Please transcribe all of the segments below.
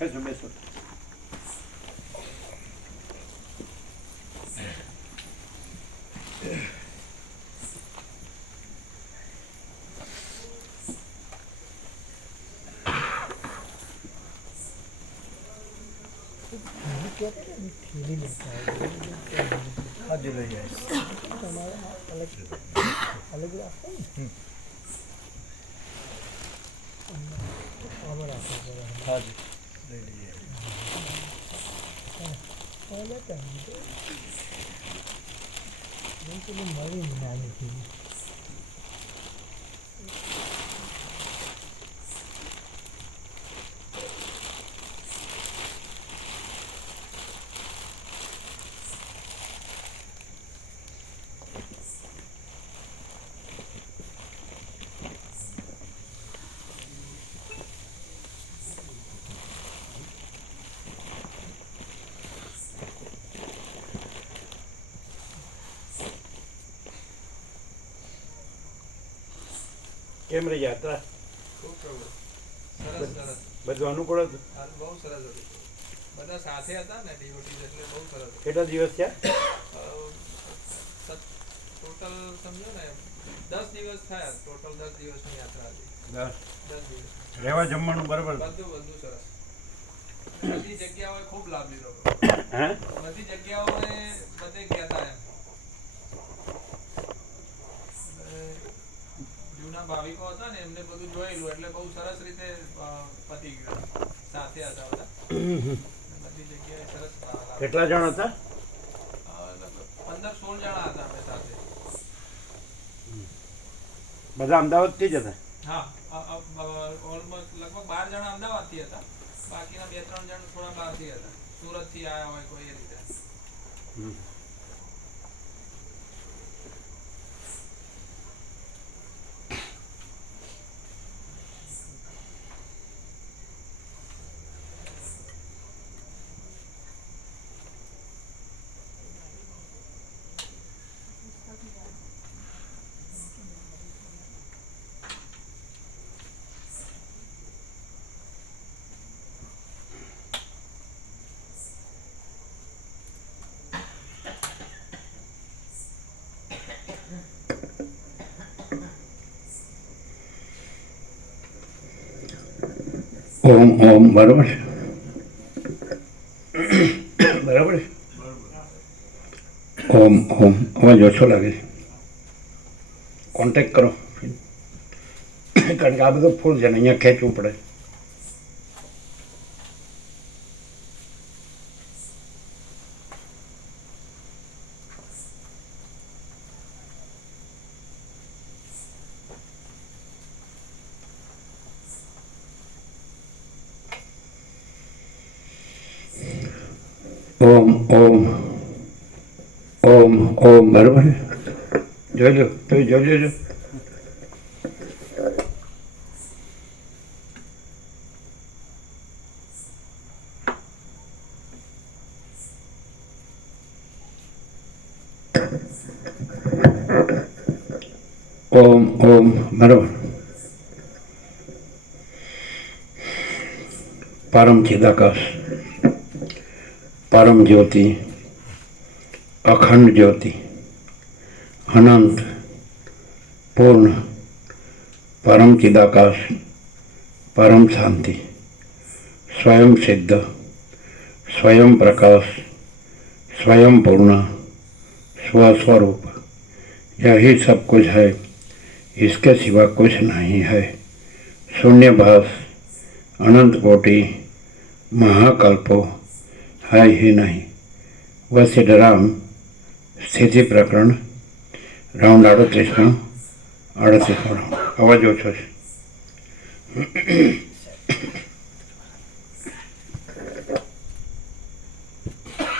બેસો બેસો. આજે લઈ જાય અલગ અલગ રાખો ને આમાં રાખવું પડે. હાજી લઈ લઈએ. મળી નાની થઈ કેમ રહી યાત્રા? ખૂબ સરસ સરસ બધું અનુકૂળ હતું? બહુ સરસ હતું. બધા સાથે હતા ને ડિવોટીઝ એટલે બહુ સરસ હતું. કેટલા દિવસ થયા? ટોટલ સમજો ને 10 દિવસ થયા. ટોટલ 10 દિવસની યાત્રા હતી. 10 દિવસ. રહેવા જમવાનું બરાબર? બધું સરસ. બધી જગ્યાઓએ ખૂબ લાભ લીધો. હે? બધી જગ્યાઓએ બધે ગયા હતા એમ. જૂના ભાવિકો હતા ને એમને બધું જોયેલું એટલે બહુ સરસ રીતે પતી ગયું. સાથે હતા બધા. બધી જગ્યાએ સરસ લાભ. કેટલા જણ હતા? લગભગ 15-16 જણા હતા અમે સાથે. બધા અમદાવાદથી જ હતા? હા, ઓલમોસ્ટ લગભગ 12 જણા અમદાવાદથી હતા. બાકીના 2-3 જણ થોડા બહારથી હતા. સુરતથી આવ્યા હોય કોઈ એ રીતે. ઓમ ઓમ બરાબર છે. બરાબર છે. ઓમ ઓમ અવાજ ઓછો લાગે છે. કોન્ટેક્ટ કરો કારણ કે આ બધું ફૂલ છે ને અહીંયા ખેંચવું પડે. ઓમ ઓમ ઓમ ઓમ બરાબર જોઈ લો તો જોજો. ઓમ ઓમ બરાબર. परम चिदाकाश परम ज्योति अखंड ज्योति अनंत पूर्ण परम चिदाकाश परम शांति स्वयं सिद्ध स्वयं प्रकाश स्वयं पूर्ण स्वस्वरूप यही सब कुछ है, इसके सिवा कुछ नहीं है। शून्यभास अनंत कोटि महाकल्पो है ही नहीं। वसिष्ठराम स्थिति प्रकरण राउंड 38 राउंड अवाज ओछो छे।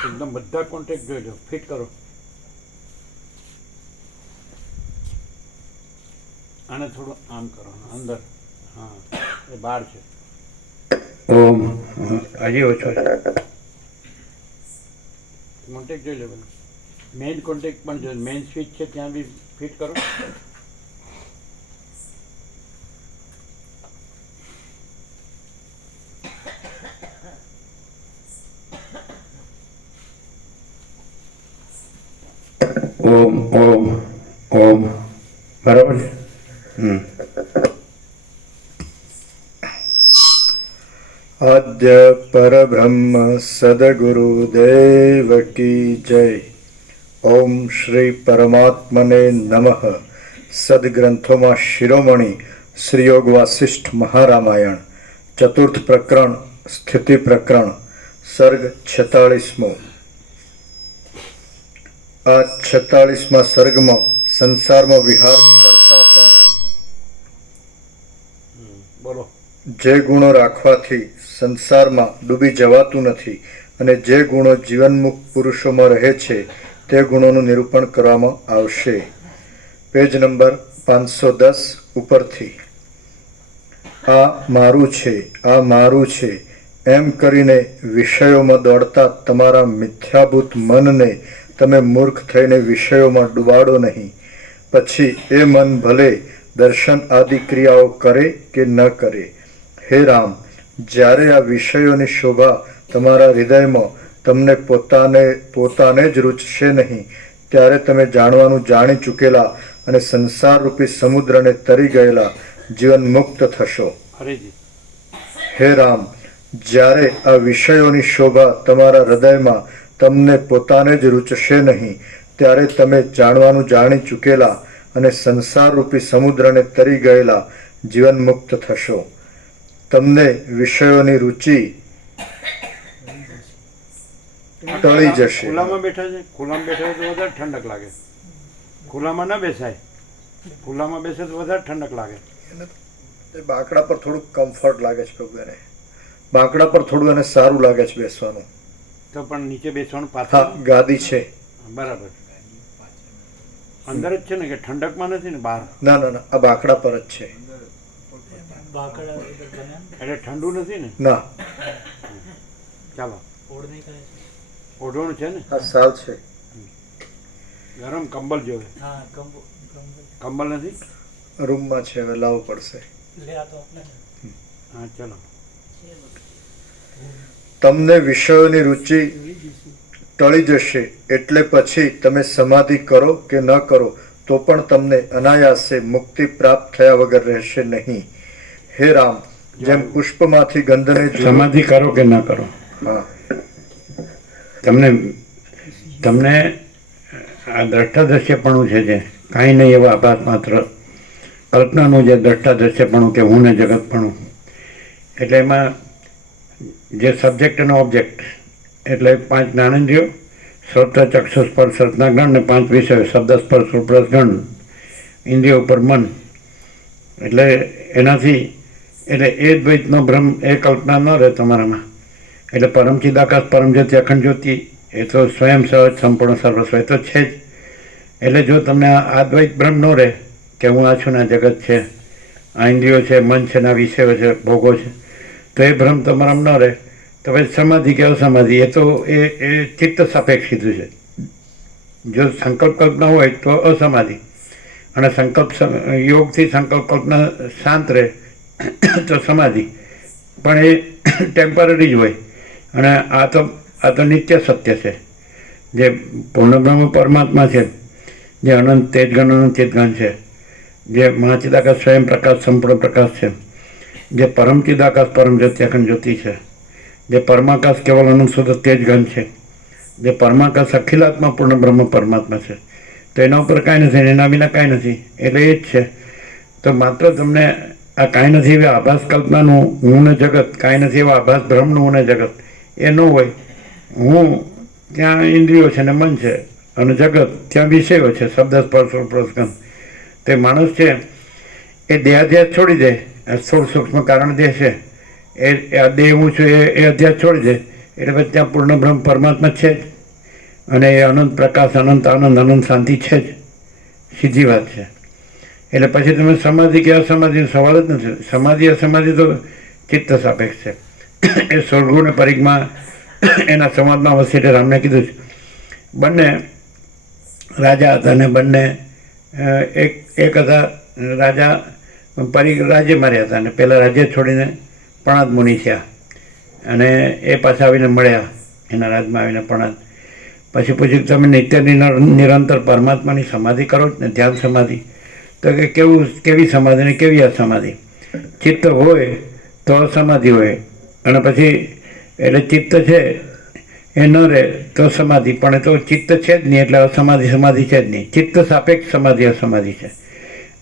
एकदम बधा कॉन्टेक्ट जो फिट करो। आने थोड़ा आम करो अंदर। हाँ ये बाहर है। ओम हजी ओछो कॉन्टेक्ट जो ले मेन कॉन्टेक्ट पण जो मेन स्विच है त्या भी फिट करो। આદ્ય પરબ્રહ્મ સદગુરુદેવ કી જય. ઓમ શ્રી પરમાત્મને નમઃ. સદગ્રંથોમાં શિરોમણી શ્રી યોગ વાસિષ્ઠ મહારામાયણ, ચતુર્થ પ્રકરણ, સ્થિતિ પ્રકરણ, સર્ગ 46મો. આ 46મા સર્ગમાં સંસારમાં વિહાર કરતા પણ બોલો. જે ગુણો રાખવાથી સંસારમાં ડૂબી જવાતું નથી અને જે ગુણો જીવનમુક્ત પુરુષોમાં રહે છે તે ગુણોનું નિરૂપણ કરવામાં આવશે. પેજ નંબર 510 ઉપરથી. આ મારું છે, આ મારું છે એમ કરીને વિષયોમાં દોડતા તમારા મિથ્યાભૂત મનને તમે મૂર્ખ થઈને વિષયોમાં ડૂબાડો નહીં. પછી એ મન ભલે દર્શન આદિ ક્રિયાઓ કરે કે ન કરે. હે રામ, જ્યારે આ વિષયોની શોભા તમારા હૃદયમાં તમને પોતાને જ રૂચશે નહીં, ત્યારે તમે જાણવાનું જાણી ચૂકેલા અને સંસારરૂપી સમુદ્રને તરી ગયેલા જીવન મુક્ત થશો. હરેજી. હે રામ, જ્યારે આ વિષયોની શોભા તમારા હૃદયમાં તમને પોતાને જ રૂચશે નહીં, ત્યારે તમે જાણવાનું જાણી ચૂકેલા અને સંસારરૂપી સમુદ્રને તરી ગયેલા જીવન મુક્ત થશો. તમને વિષયોની રુચિ ટળી જશે. ખુલ્લામાં બેઠા છે, ખુલ્લામાં બેઠા હોય તો વધારે ઠંડક લાગે. ખુલ્લામાં ના બેસાય, ખુલ્લામાં બેસે તો વધારે ઠંડક લાગે. બાંકડા પર થોડુંક કમ્ફર્ટ લાગે છે પ્રભુ એને. બાંકડા પર થોડું એને સારું લાગે છે બેસવાનું. તો પણ નીચે બેસવાનું હા, પાછળ ગાદી છે. બરાબર. અંદર જ છે ને કે ઠંડકમાં નથી ને બહાર? ના ના ના, આ બાંકડા પર જ છે. બાકડા એટલે ઠંડુ નથી ને? ના, ચાલો. ઓઢણી કરે છે. ઓઢવાનું છે ને? આ સાલ છે. ગરમ કંબલ જોવે. હા, કંબલ નથી? રૂમમાં છે, હવે લાવવું પડશે. લે આ તો આપણે હા, ચાલો. તમને વિષયોની રુચિ ટળી જશે એટલે પછી તમે સમાધિ કરો કે ન કરો તો પણ તમને અનાયાસે મુક્તિ પ્રાપ્ત થયા વગર રહેશે નહીં. હે રામ, જેમ પુષ્પમાંથી ગંધને સમાધિ કરો કે ન કરો, હા, તમને આ દ્રષ્ટાદ્રશ્યપણું છે જે કાંઈ નહીં એવા આભાસ માત્ર કલ્પનાનું જે દ્રષ્ટાદ્રશ્યપણું કે હું ને જગતપણું, એટલે એમાં જે સબ્જેક્ટ અને ઓબ્જેક્ટ એટલે 5 જ્ઞાનેન્દ્રિયો, શ્રોત્ર ચક્ષુ સ્પર્શ રસના ગણ ને 5 વિષયો શબ્દ સ્પર્શ રૂપ રસ ગણ, ઇન્દ્રિયો ઉપર મન. એટલે એનાથી એટલે એ દ્વૈતનો ભ્રમ, એ કલ્પના ન રહે તમારામાં. એટલે પરમ ચિદાકાશ પરમ જ્યોતિ અખંડ જ્યોતિ એ તો સ્વયં સહજ સંપૂર્ણ સર્વસ્વ એ તો છે જ. એટલે જો તમને આ દ્વૈત ભ્રમ ન રહે કે હું આ છું ને આ જગત છે, આ ઇન્દ્રિયો છે, મન છે ને આ વિષયો છે, ભોગો છે, તો એ ભ્રમ તમારામાં ન રહે તો પછી સમાધિ કે અસમાધિ એ તો એ ચિત્ત સાપેક્ષ કીધું છે. જો સંકલ્પ કલ્પના હોય તો અસમાધિ, અને સંકલ્પ યોગથી સંકલ્પ કલ્પના શાંત રહે તો સમાધિ. પણ એ ટેમ્પરરી જ હોય. અને આ તો નિત્ય સત્ય છે. જે પૂર્ણબ્રહ્મ પરમાત્મા છે, જે અનંત તેજગણ અનંત ચિદગણ છે, જે મહાચિદાકાશ સ્વયં પ્રકાશ સંપૂર્ણ પ્રકાશ છે, જે પરમ ચિદાકાશ પરમ જ્યોતિ અખંડ જ્યોતિ છે, જે પરમાકાશ કેવલ અનંત શુદ્ધ તેજગણ છે, જે પરમાકાશ અખિલાત્મા પૂર્ણ બ્રહ્મ પરમાત્મા છે. તો એના ઉપર કાંઈ નથી, એના વિના કાંઈ નથી. એટલે એ જ છે. તો માત્ર તમને આ કાંઈ નથી એવા આભાસ કલ્પનાનું હું ને જગત, કાંઈ નથી એવા આભાસ ભ્રમનું હું ને જગત એ ન હોય. હું ત્યાં ઇન્દ્રિયો છે ને મન છે, અને જગત ત્યાં વિષયો છે શબ્દ સ્પર્શ રૂપ રસ ગંધ. તે માણસ છે એ દેહાધ્યાસ છોડી દે. સ્થૂળ સૂક્ષ્મ કારણ દેહ છે એ આ દેહ હું છું એ અધ્યાસ છોડી દે એટલે પછી ત્યાં પૂર્ણ બ્રહ્મ પરમાત્મા છે જ, અને એ અનંત પ્રકાશ અનંત આનંદ અનંત શાંતિ છે જ. સીધી વાત છે. એટલે પછી તમે સમાધિ કે અસમાધિનો સવાલ જ નથી. સમાધિ અસમાધિ તો ચિત્ત સાપેક્ષ છે. એ સ્વર્ગુણ પરિજ્ઞા એના સંવાદમાં વસીલે રામને કીધું છે. બંને રાજા હતા અને બંને એક હતા રાજા રાજ્ય માર્યા હતા, અને પહેલાં રાજ્ય છોડીને પ્રણાદ મુનિ થયા, અને એ પાછા આવીને મળ્યા એના રાજમાં આવીને પ્રણાદ. પછી પૂછ્યું કે તમે નિત્ય નિરંતર પરમાત્માની સમાધિ કરો ને ધ્યાન સમાધિ? તો કે કેવી સમાધિ ને કેવી અસમાધિ? ચિત્ત હોય તો અસમાધિ હોય, અને પછી એટલે ચિત્ત છે એ ન રહે તો સમાધિ, પણ એ તો ચિત્ત છે જ નહીં એટલે અસમાધિ સમાધિ છે જ નહીં. ચિત્ત સાપેક્ષ સમાધિ અસમાધિ છે.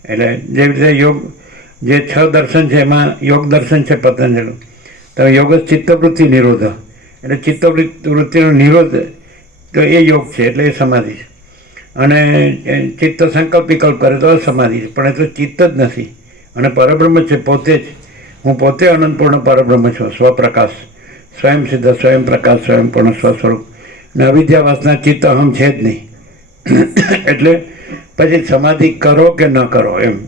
એટલે જેવી રીતે યોગ જે 6 દર્શન છે એમાં યોગ દર્શન છે પતંજલિનું, તો યોગ ચિત્તવૃત્તિ નિરોધ, એટલે ચિત્તવૃત્તિનો નિરોધ તો એ યોગ છે એટલે એ સમાધિ છે. અને ચિત્ત સંકલ્પ વિકલ્પ કરે તો અસમાધિ છે, પણ એ તો ચિત્ત જ નથી. અને પરબ્રહ્મ છે પોતે જ, હું પોતે અનંતપૂર્ણ પરબ્રહ્મ છું, સ્વપ્રકાશ, સ્વયં સિદ્ધ, સ્વયં પ્રકાશ, સ્વયં પૂર્ણ સ્વસ્વરૂપ. અને અવિદ્યાવાસના ચિત્ત અહમ છે જ નહીં. એટલે પછી સમાધિ કરો કે ન કરો એમ,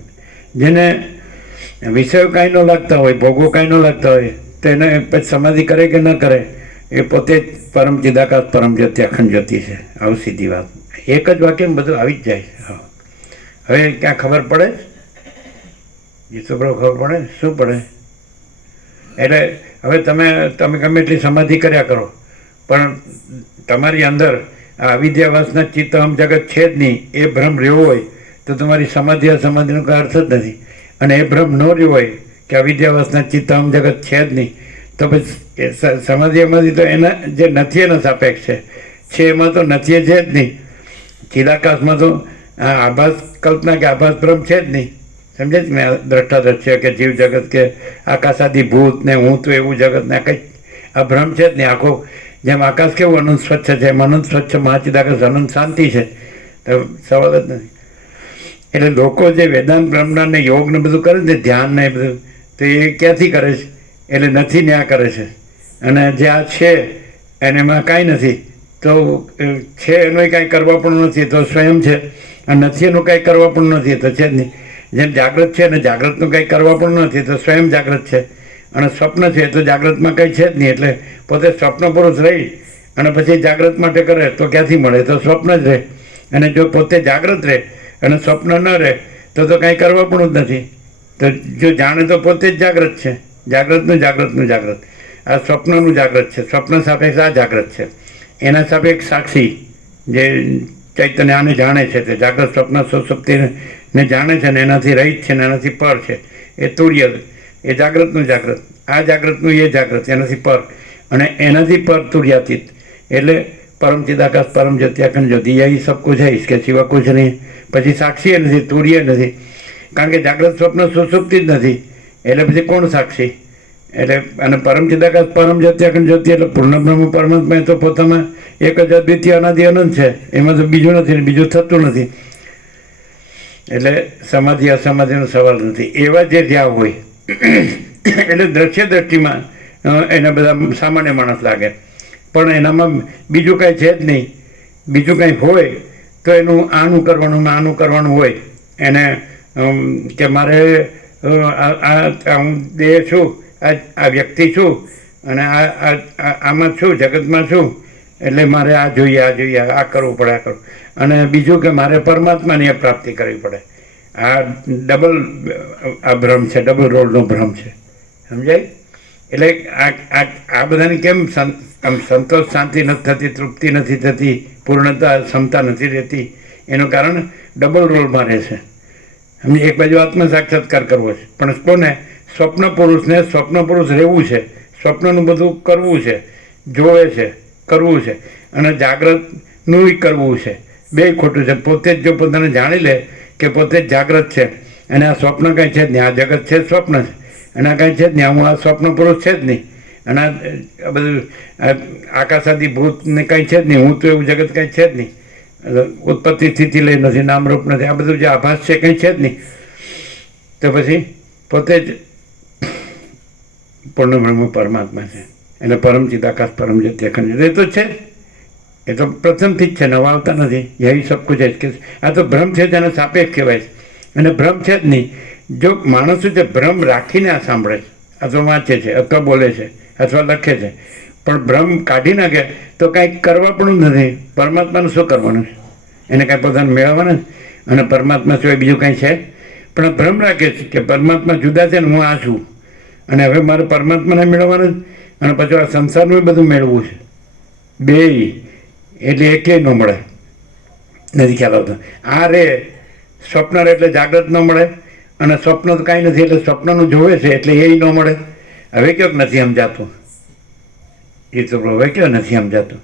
જેને વિષયો કાંઈ ન લાગતા હોય, ભોગો કાંઈ ન લાગતા હોય, તો એને પછી સમાધિ કરે કે ન કરે એ પોતે જ પરમ ચિદાકાશ પરમ જ્યોતિ અખંડ જ્યોતિ છે. આવું સીધી વાત, એક જ વાક્યમાં બધું આવી જ જાય છે. હા, હવે ક્યાં ખબર પડે? જીતુભાઈ ખબર પડે? શું પડે? એટલે હવે તમે ગમે એટલી સમાધિ કર્યા કરો, પણ તમારી અંદર આ અવિદ્યાવાસના ચિત્ત અહમ જગત છે જ નહીં એ ભ્રમ રહ્યો હોય તો તમારી સમાધિ અસમાધિનો કોઈ અર્થ જ નથી. અને એ ભ્રમ ન રહ્યો હોય કે અવિદ્યાવાસના ચિત્ત અહમ જગત છે જ નહીં, તો પછી સમાધિ એમાંથી તો એના જે નથી એના સાપેક્ષ છે એમાં તો નથી છે જ નહીં. ચિદાકાશમાં તો આભાસ કલ્પના કે આભાસ ભ્રમ છે જ નહીં. સમજે જ ને? દ્રષ્ટાદ્રશ્ય કે જીવ જગત કે આકાશાદી ભૂત ને હું તો એવું જગત ને કંઈક આ ભ્રમ છે જ નહીં. આખો જેમ આકાશ કેવું અનંત સ્વચ્છ છે એમ અનંત સ્વચ્છ મહાચિદાકાશ અનંત શાંતિ છે, તો સવાલ જ નથી. એટલે લોકો જે વેદાંત બ્રહ્મના ને યોગ ને બધું કરે છે, ધ્યાન ને બધું, તો એ ક્યાંથી કરે છે? એટલે નથી ને આ કરે છે. અને જે આ છે એને એમાં કાંઈ નથી, તો છે એનું કાંઈ કરવા પણ નથી તો સ્વયં છે, અને નથી એનું કાંઈ કરવા પણ નથી તો છે જ નહીં. જેમ જાગ્રત છે અને જાગ્રતનું કંઈ કરવા પણ નથી તો સ્વયં જાગ્રત છે. અને સ્વપ્ન છે તો જાગ્રતમાં કંઈ છે જ નહીં, એટલે પોતે સ્વપ્ન પુરુષ રહી અને પછી જાગ્રત માટે કરે તો ક્યાંથી મળે? તો સ્વપ્ન જ રહે. અને જો પોતે જાગ્રત રહે અને સ્વપ્ન ન રહે તો કાંઈ કરવા પણ જ નથી. તો જો જાણે તો પોતે જ જાગ્રત છે, જાગ્રતનું જાગ્રત, આ સ્વપ્નનું જાગ્રત છે, સ્વપ્ન સાપેક્ષ આ જાગ્રત છે, એના સાપેક્ષ સાક્ષી જે ચૈતન્ય આને જાણે છે તે જાગ્રત સ્વપ્ન સુષુપ્તિને જાણે છે ને એનાથી રહિત છે ને એનાથી પર છે, એ તુર્ય, એ જાગ્રતનું જાગ્રત, આ જાગ્રતનું એ જાગ્રત, એનાથી પર, અને એનાથી પર તુર્યાતીત, એટલે પરમ ચિદાકાશ પરમ જ્યોતિ અખંડ જ્યોતિ, યહી સબ કુછ है, इसके सिवा कुछ नहीं. પછી સાક્ષી નથી, તુર્ય નથી, કારણ કે જાગ્રત સ્વપ્ન સુષુપ્તિ જ નથી, એટલે પછી કોણ સાક્ષી? એટલે અને પરમ ચિદાકાશ પરમ જ્યોતિ અખંડ જ્યોતિ એટલે પૂર્ણ બ્રહ્મ પરમાત્મા એ તો પોતામાં એક જ અદ્વિતીય અનાદિ અનંત છે, એમાં તો બીજું નથી ને બીજું થતું નથી. એટલે સમાધિ અસમાધિનો સવાલ નથી. એવા જે જ્યાં હોય એટલે દ્રષ્ટિમાં એને બધા સામાન્ય માણસ લાગે, પણ એનામાં બીજું કાંઈ છે જ નહીં. બીજું કાંઈ હોય તો એનું આનું કરવાનું હોય એને, કે મારે હું દેહ છું, આ વ્યક્તિ છું, અને આમાં છું, જગતમાં છું, એટલે મારે આ જોઈએ, આ કરવું પડે, આ કરવું. અને બીજું કે મારે પરમાત્માની પ્રાપ્તિ કરવી પડે. આ ડબલ આ ભ્રમ છે, ડબલ રોલનો ભ્રમ છે. સમજાય? એટલે આ બધાની કેમ આમ સંતોષ, શાંતિ નથી થતી, તૃપ્તિ નથી થતી, પૂર્ણતા ક્ષમતા નથી રહેતી? એનું કારણ ડબલ રોલમાં રહે છે. એક બાજુ આત્મ સાક્ષાત્કાર કરવો છે, પણ કોને? સ્વપ્ન પુરુષને સ્વપ્ન પુરુષ રહેવું છે, સ્વપ્નનું બધું કરવું છે, જોવે છે, કરવું છે, અને જાગ્રતનું કરવું છે. બે ખોટું છે. પોતે જ જો પોતાને જાણી લે કે પોતે જ જાગ્રત છે અને આ સ્વપ્ન કંઈ છે જ નહીં, આ જગત છે સ્વપ્ન છે, અને આ કંઈ છે જ નહીં, હું આ સ્વપ્ન પુરુષ છે જ નહીં, અને આ બધું આકાશાદી ભૂતને કંઈ છે જ નહીં, હું તો એવું જગત કંઈ છે જ નહીં, ઉત્પત્તિ સ્થિતિ લઈ નથી, નામરૂપ નથી, આ બધું જે આભાસ છે કંઈ છે જ નહીં, તો પછી પોતે જ પૂર્ણ બ્રહ્મ પરમાત્મા છે. એટલે પરમ ચિદાકાશ પરમ જ્યોતિ અખંડ જ્યોતિ એ તો છે જ, એ તો પ્રથમથી જ છે, નવા આવતા નથી. યહી સબ કુછ है કે આ તો ભ્રમ છે જેને સાપેક્ષ કહેવાય છે, અને ભ્રમ છે જ નહીં. જો માણસો જે ભ્રમ રાખીને આ સાંભળે છે, અથવા વાંચે છે, અથવા બોલે છે, અથવા લખે છે, પણ ભ્રમ કાઢી નાખે તો કાંઈક કરવા પણ નથી. પરમાત્માનું શું કરવાનું છે? એને કાંઈ પોતાને મેળવવાનું, અને પરમાત્મા સિવાય બીજું કાંઈ છે? પણ ભ્રમ રાખે છે કે પરમાત્મા જુદા છે ને હું આ છું, અને હવે મારે પરમાત્માને મેળવવાનું, અને પછી આ સંસારનું બધું મેળવવું છે. બે એટલે એકેય ન મળે, નથી ખ્યાલ આવતો. આ રે સ્વપ્ન રે એટલે જાગ્રત ન મળે, અને સ્વપ્ન તો કાંઈ નથી એટલે સ્વપ્નનું જોવે છે એટલે એ ન મળે. હવે ક્યાંક નથી સમજાતું. એ તો હવે કયો નથી સમજાતું.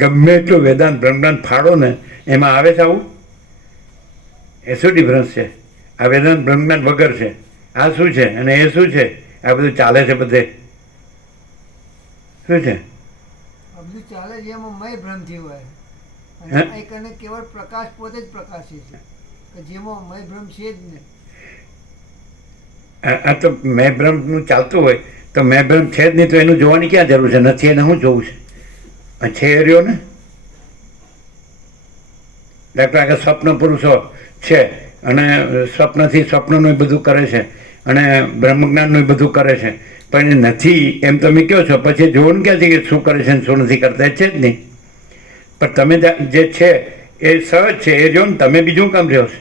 ગમે એટલું વેદાંત બ્રહ્માંડ ફાળો ને એમાં આવે છે આવું. એ શું ડિફરન્સ છે? આ વેદાંત બ્રહ્માંડ વગર છે, આ શું છે અને એ શું છે? આ બધું ચાલે છે બધે શું છે? આ બધું ચાલે છે એમાં મય ભ્રમથી હોય હે? અને એક અને કેવળ પ્રકાશ પોતે જ પ્રકાશી છે કે જેમાં મય ભ્રમ છે જ નહીં. આ તો મેં બ્રહ્મનું ચાલતું હોય તો મેં બ્રહ્મ છે જ નહીં તો એનું જોવાની ક્યાં જરૂર છે? નથી એને શું જોવું છે? આ છે એ રહ્યો ને. દાખલા કે સ્વપ્ન પુરુષો છે અને સ્વપ્નથી સ્વપ્નનું બધું કરે છે અને બ્રહ્મજ્ઞાનનું બધું કરે છે, પણ એ નથી એમ તમે કહો છો, પછી જોવું ક્યાંથી કે શું કરે છે ને શું નથી કરતા? એ છે જ નહીં. પણ તમે જે છે એ સહજ છે એ રહ્યો ને, તમે બીજું કામ રહ્યો છે?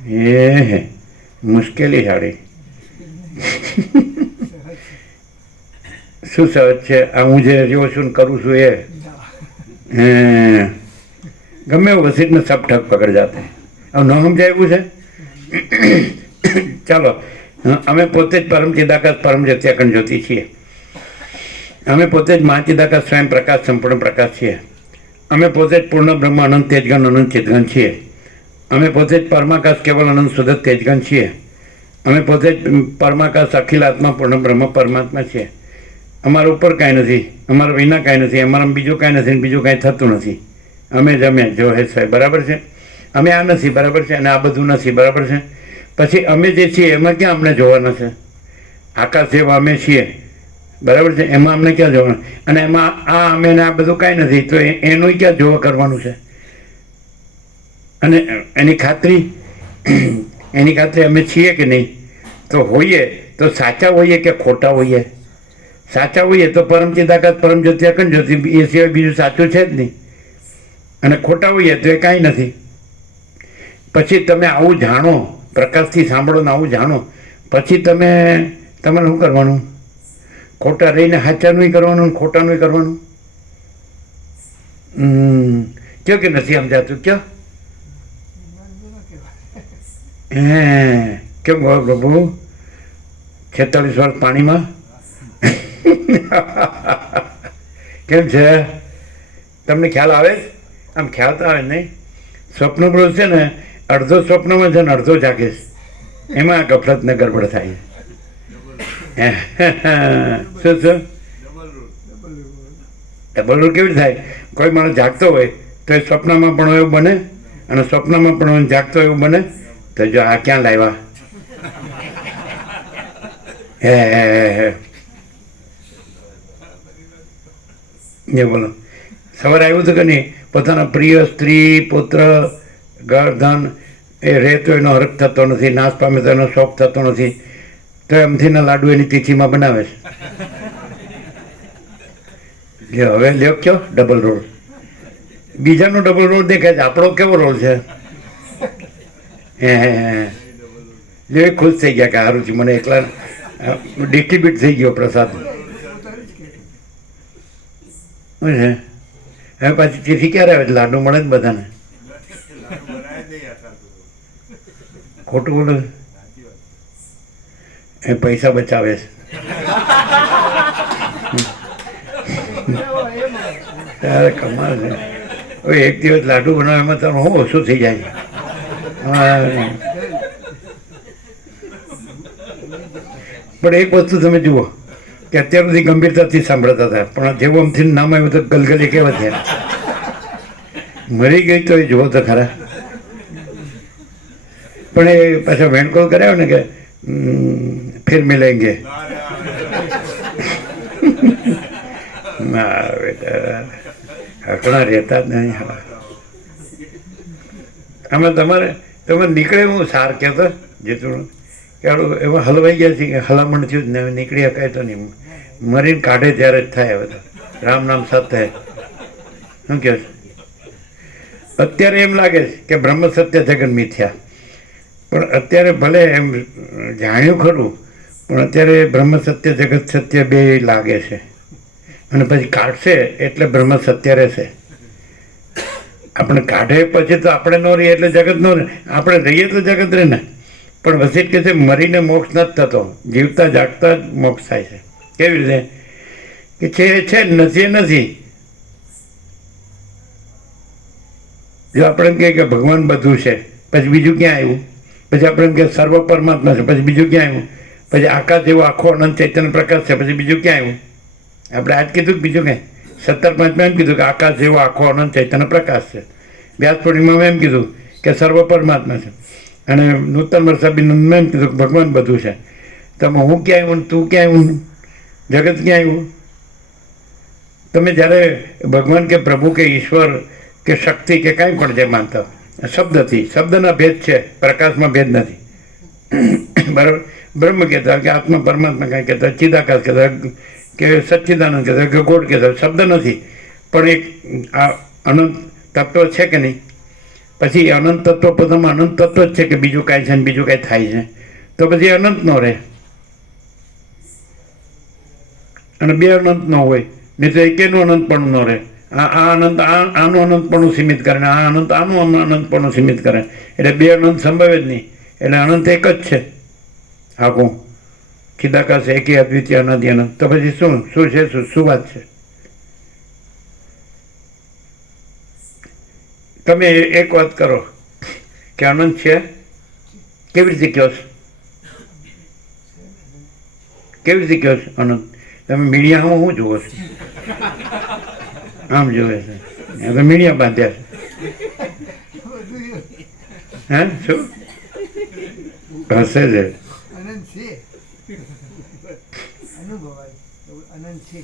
એ મુશ્કેલી સાડી. શું સહજ છે? આ હું જે રહ્યો છું ને કરું છું એ ગમે એવું વસીટને સબ ઠક પકડ જાતે. હવે ન સમજાય એવું છે. ચાલો, અમે પોતે જ પરમ ચિદાકાશ પરમ જ્યોતિ અખંડ જ્યોતિ છીએ. અમે પોતે જ મહાચિદાકાશ સ્વયં પ્રકાશ સંપૂર્ણ પ્રકાશ છીએ. અમે પોતે જ પૂર્ણ બ્રહ્મ અનંત તેજગન અનંત ચિતગન છીએ. અમે પોતે જ પરમાકાશ કેવલ અનંત શુદ્ધ તેજગન છીએ. અમે પોતે જ પરમાકાશ અખિલ આત્મા પૂર્ણ બ્રહ્મ પરમાત્મા છીએ. અમારા ઉપર કાંઈ નથી, અમારા વિના કાંઈ નથી, અમારા બીજું કાંઈ નથી, બીજું કાંઈ થતું નથી. અમે જ અમે જો હે સાહેબ, બરાબર છે. અમે આ નથી, બરાબર છે, અને આ બધું નથી, બરાબર છે. પછી અમે જે છીએ એમાં ક્યાં અમને જોવાના છે? આકાશ જેવા અમે છીએ, બરાબર છે, એમાં અમને ક્યાં જોવાનું? અને એમાં આ અમે ને આ બધું કાંઈ નથી, તો એનું ક્યાં જોવા કરવાનું છે? અને એની ખાતરી અમે છીએ કે નહીં? તો હોઈએ તો સાચા હોઈએ કે ખોટા હોઈએ? સાચા હોઈએ તો પરમ ચિદાકાશ પરમ જ્યોતિ અખંડ જ્યોતિ, એ સિવાય બીજું સાચું છે જ નહીં. અને ખોટા હોઈએ તો એ કાંઈ નથી. પછી તમે આવું જાણો, પ્રકાશથી સાંભળો ને આવું જાણો, પછી તમારે શું કરવાનું? ખોટા રહીને સાચાનું કરવાનું, ખોટાનું કરવાનું. કયો કે નથી સમજાતું? કયો કેમ ગયો પ્રભુ 46 વર્ષ પાણીમાં? કેમ છે? તમને ખ્યાલ આવે? આમ ખ્યાલ તો આવે નહીં. સ્વપ્ન પુરુષ છે ને અડધો સ્વપ્નમાં છે ને અડધો જાગે છે, એમાં ગફલત ને ગડબડ થાય. શું શું ડબલ રૂલ કેવી થાય? કોઈ માણસ જાગતો હોય તો એ સ્વપ્નમાં પણ એવું બને અને સ્વપ્નમાં પણ જાગતો એવું બને. તો જો આ ક્યાં લાવ્યા? એ બોલો. સવારે આવ્યું હતું કે નહીં? પોતાના પ્રિય સ્ત્રી, પુત્ર, ઘર, ધન એ રહેતો એનો હરખ થતો નથી, નાશ પામે તો એનો શોખ થતો નથી, તો એમથીના લાડુ એની તિથિમાં બનાવે છે. હવે લ્યો કયો ડબલ રોલ? બીજાનો ડબલ રોલ દેખાય છે, આપણો કેવો રોલ છે? જો એ ખુશ થઈ ગયા કે સારું છે, મને એકલા ડિસ્ટ્રીબ્યુટ થઈ ગયો પ્રસાદ. શું છે? હવે પાછી તિથિ ક્યારે આવે? લાડુ મળે જ બધાને. ખોટું બોલો? એ પૈસા બચાવે છે. ત્યારે કમાલ છે. હવે એક દિવસ લાડુ બનાવવામાં તમે હું ઓછું થઈ જાય. પણ એક વસ્તુ તમે જુઓ કે અત્યાર સુધી ગંભીરતાથી સાંભળતા હતા, પણ જેવું આમથી નામ આવ્યું તો ગલગલી કેવા થયા. મરી ગઈ તો એ જુઓ તો ખરા. પણ એ પાછા વેણકોલ કરાયો ને કે ફિર મિલેંગે. બેટા હકણા રહેતા જ નહીં. આમાં તમારે નીકળે હું સાર કહેતો જેટલું કે એમાં હલવાઈ ગયા છે કે હલામણ થયું જ ને હવે નીકળી શકાય તો નહીં. મરીને કાઢે ત્યારે જ થાય. હવે તો રામ નામ સત થાય. શું કહે છે? અત્યારે એમ લાગે છે કે બ્રહ્મ સત્ય જગન મિથ્યા, પણ અત્યારે ભલે એમ જાણ્યું ખરું, પણ અત્યારે બ્રહ્મ સત્ય જગત સત્ય બે લાગે છે. અને પછી કાઢશે એટલે બ્રહ્મ સત્ય રહેશે. આપણે કાઢે પછી તો આપણે ન રહીએ એટલે જગત ન રહે, આપણે રહીએ તો જગત રહે ને. પણ વસીત કહે છે મરીને મોક્ષ નથી થતો, જીવતા જાગતા જ મોક્ષ થાય છે. કેવી રીતે? કે છે નથી એ નથી. જો આપણે એમ કહીએ કે ભગવાન બધું છે, પછી બીજું ક્યાં આવ્યું? પછી આપણે એમ કે સર્વ પરમાત્મા છે, પછી બીજું ક્યાં આવ્યું? પછી આકાશ જેવો આખો અનંત ચૈતન્ય પ્રકાશ છે, પછી બીજું ક્યાં આવ્યું? આપણે આજ કીધું કે બીજું ક્યાંય 17.5 એમ કીધું કે આકાશ જેવો આખો અનંત ચૈતન્ય પ્રકાશ છે. વ્યાસ પૂર્ણિમામાં એમ કીધું કે સર્વ પરમાત્મા છે. અને નૂતન વર્ષ અભિનંદનમાં એમ કીધું કે ભગવાન બધું છે. તમે હું ક્યાં આવ્યું ને તું ક્યાં આવ્યું, જગત ક્યાં આવ્યું? તમે જ્યારે ભગવાન કે પ્રભુ કે ઈશ્વર કે શક્તિ કે કાંઈ પણ જે માનતા શબ્દથી, શબ્દના ભેદ છે, પ્રકાશમાં ભેદ નથી. બરાબર? બ્રહ્મ કહેતા કે આત્મા પરમાત્મા કાંઈ કહેતા, ચિદાકાશ કહેતા કે સચ્ચિદાનંદ કહેતા કે ગોળ કહેતા, શબ્દ નથી. પણ એક આ અનંત તત્વ છે કે નહીં? પછી અનંત તત્વ પોતામાં અનંત તત્વ જ છે કે બીજું કાંઈ છે ને બીજું કાંઈ થાય છે? તો પછી અનંત ન રહે અને બે અનંત ન હોય, નહીં તો એકેનું અનંતપણું ન રહે. આ અનંત આનું અનંતપણું સીમિત કરે ને આ અનંત આનું અનંતપણું સીમિત કરે. એટલે બે અનંત સંભવે જ નહીં. એટલે અનંત એક જ છે આખું. ચિદાકાશ એકી અદ્વિતીય અનંત અનંત. તો પછી શું છે? શું વાત છે? તમે એક વાત કરો કે અનંત છે, કેવી રીતે કહો છો? કેવી રીતે કહો છો અનંત? તમે મીડિયામાં શું જુઓ છો? આમ જોવે છે, એ તો મીડિયા બાંધ્યા છે. હે શું હશે છે? અનંત છે, અનુભવાય અનંત છે.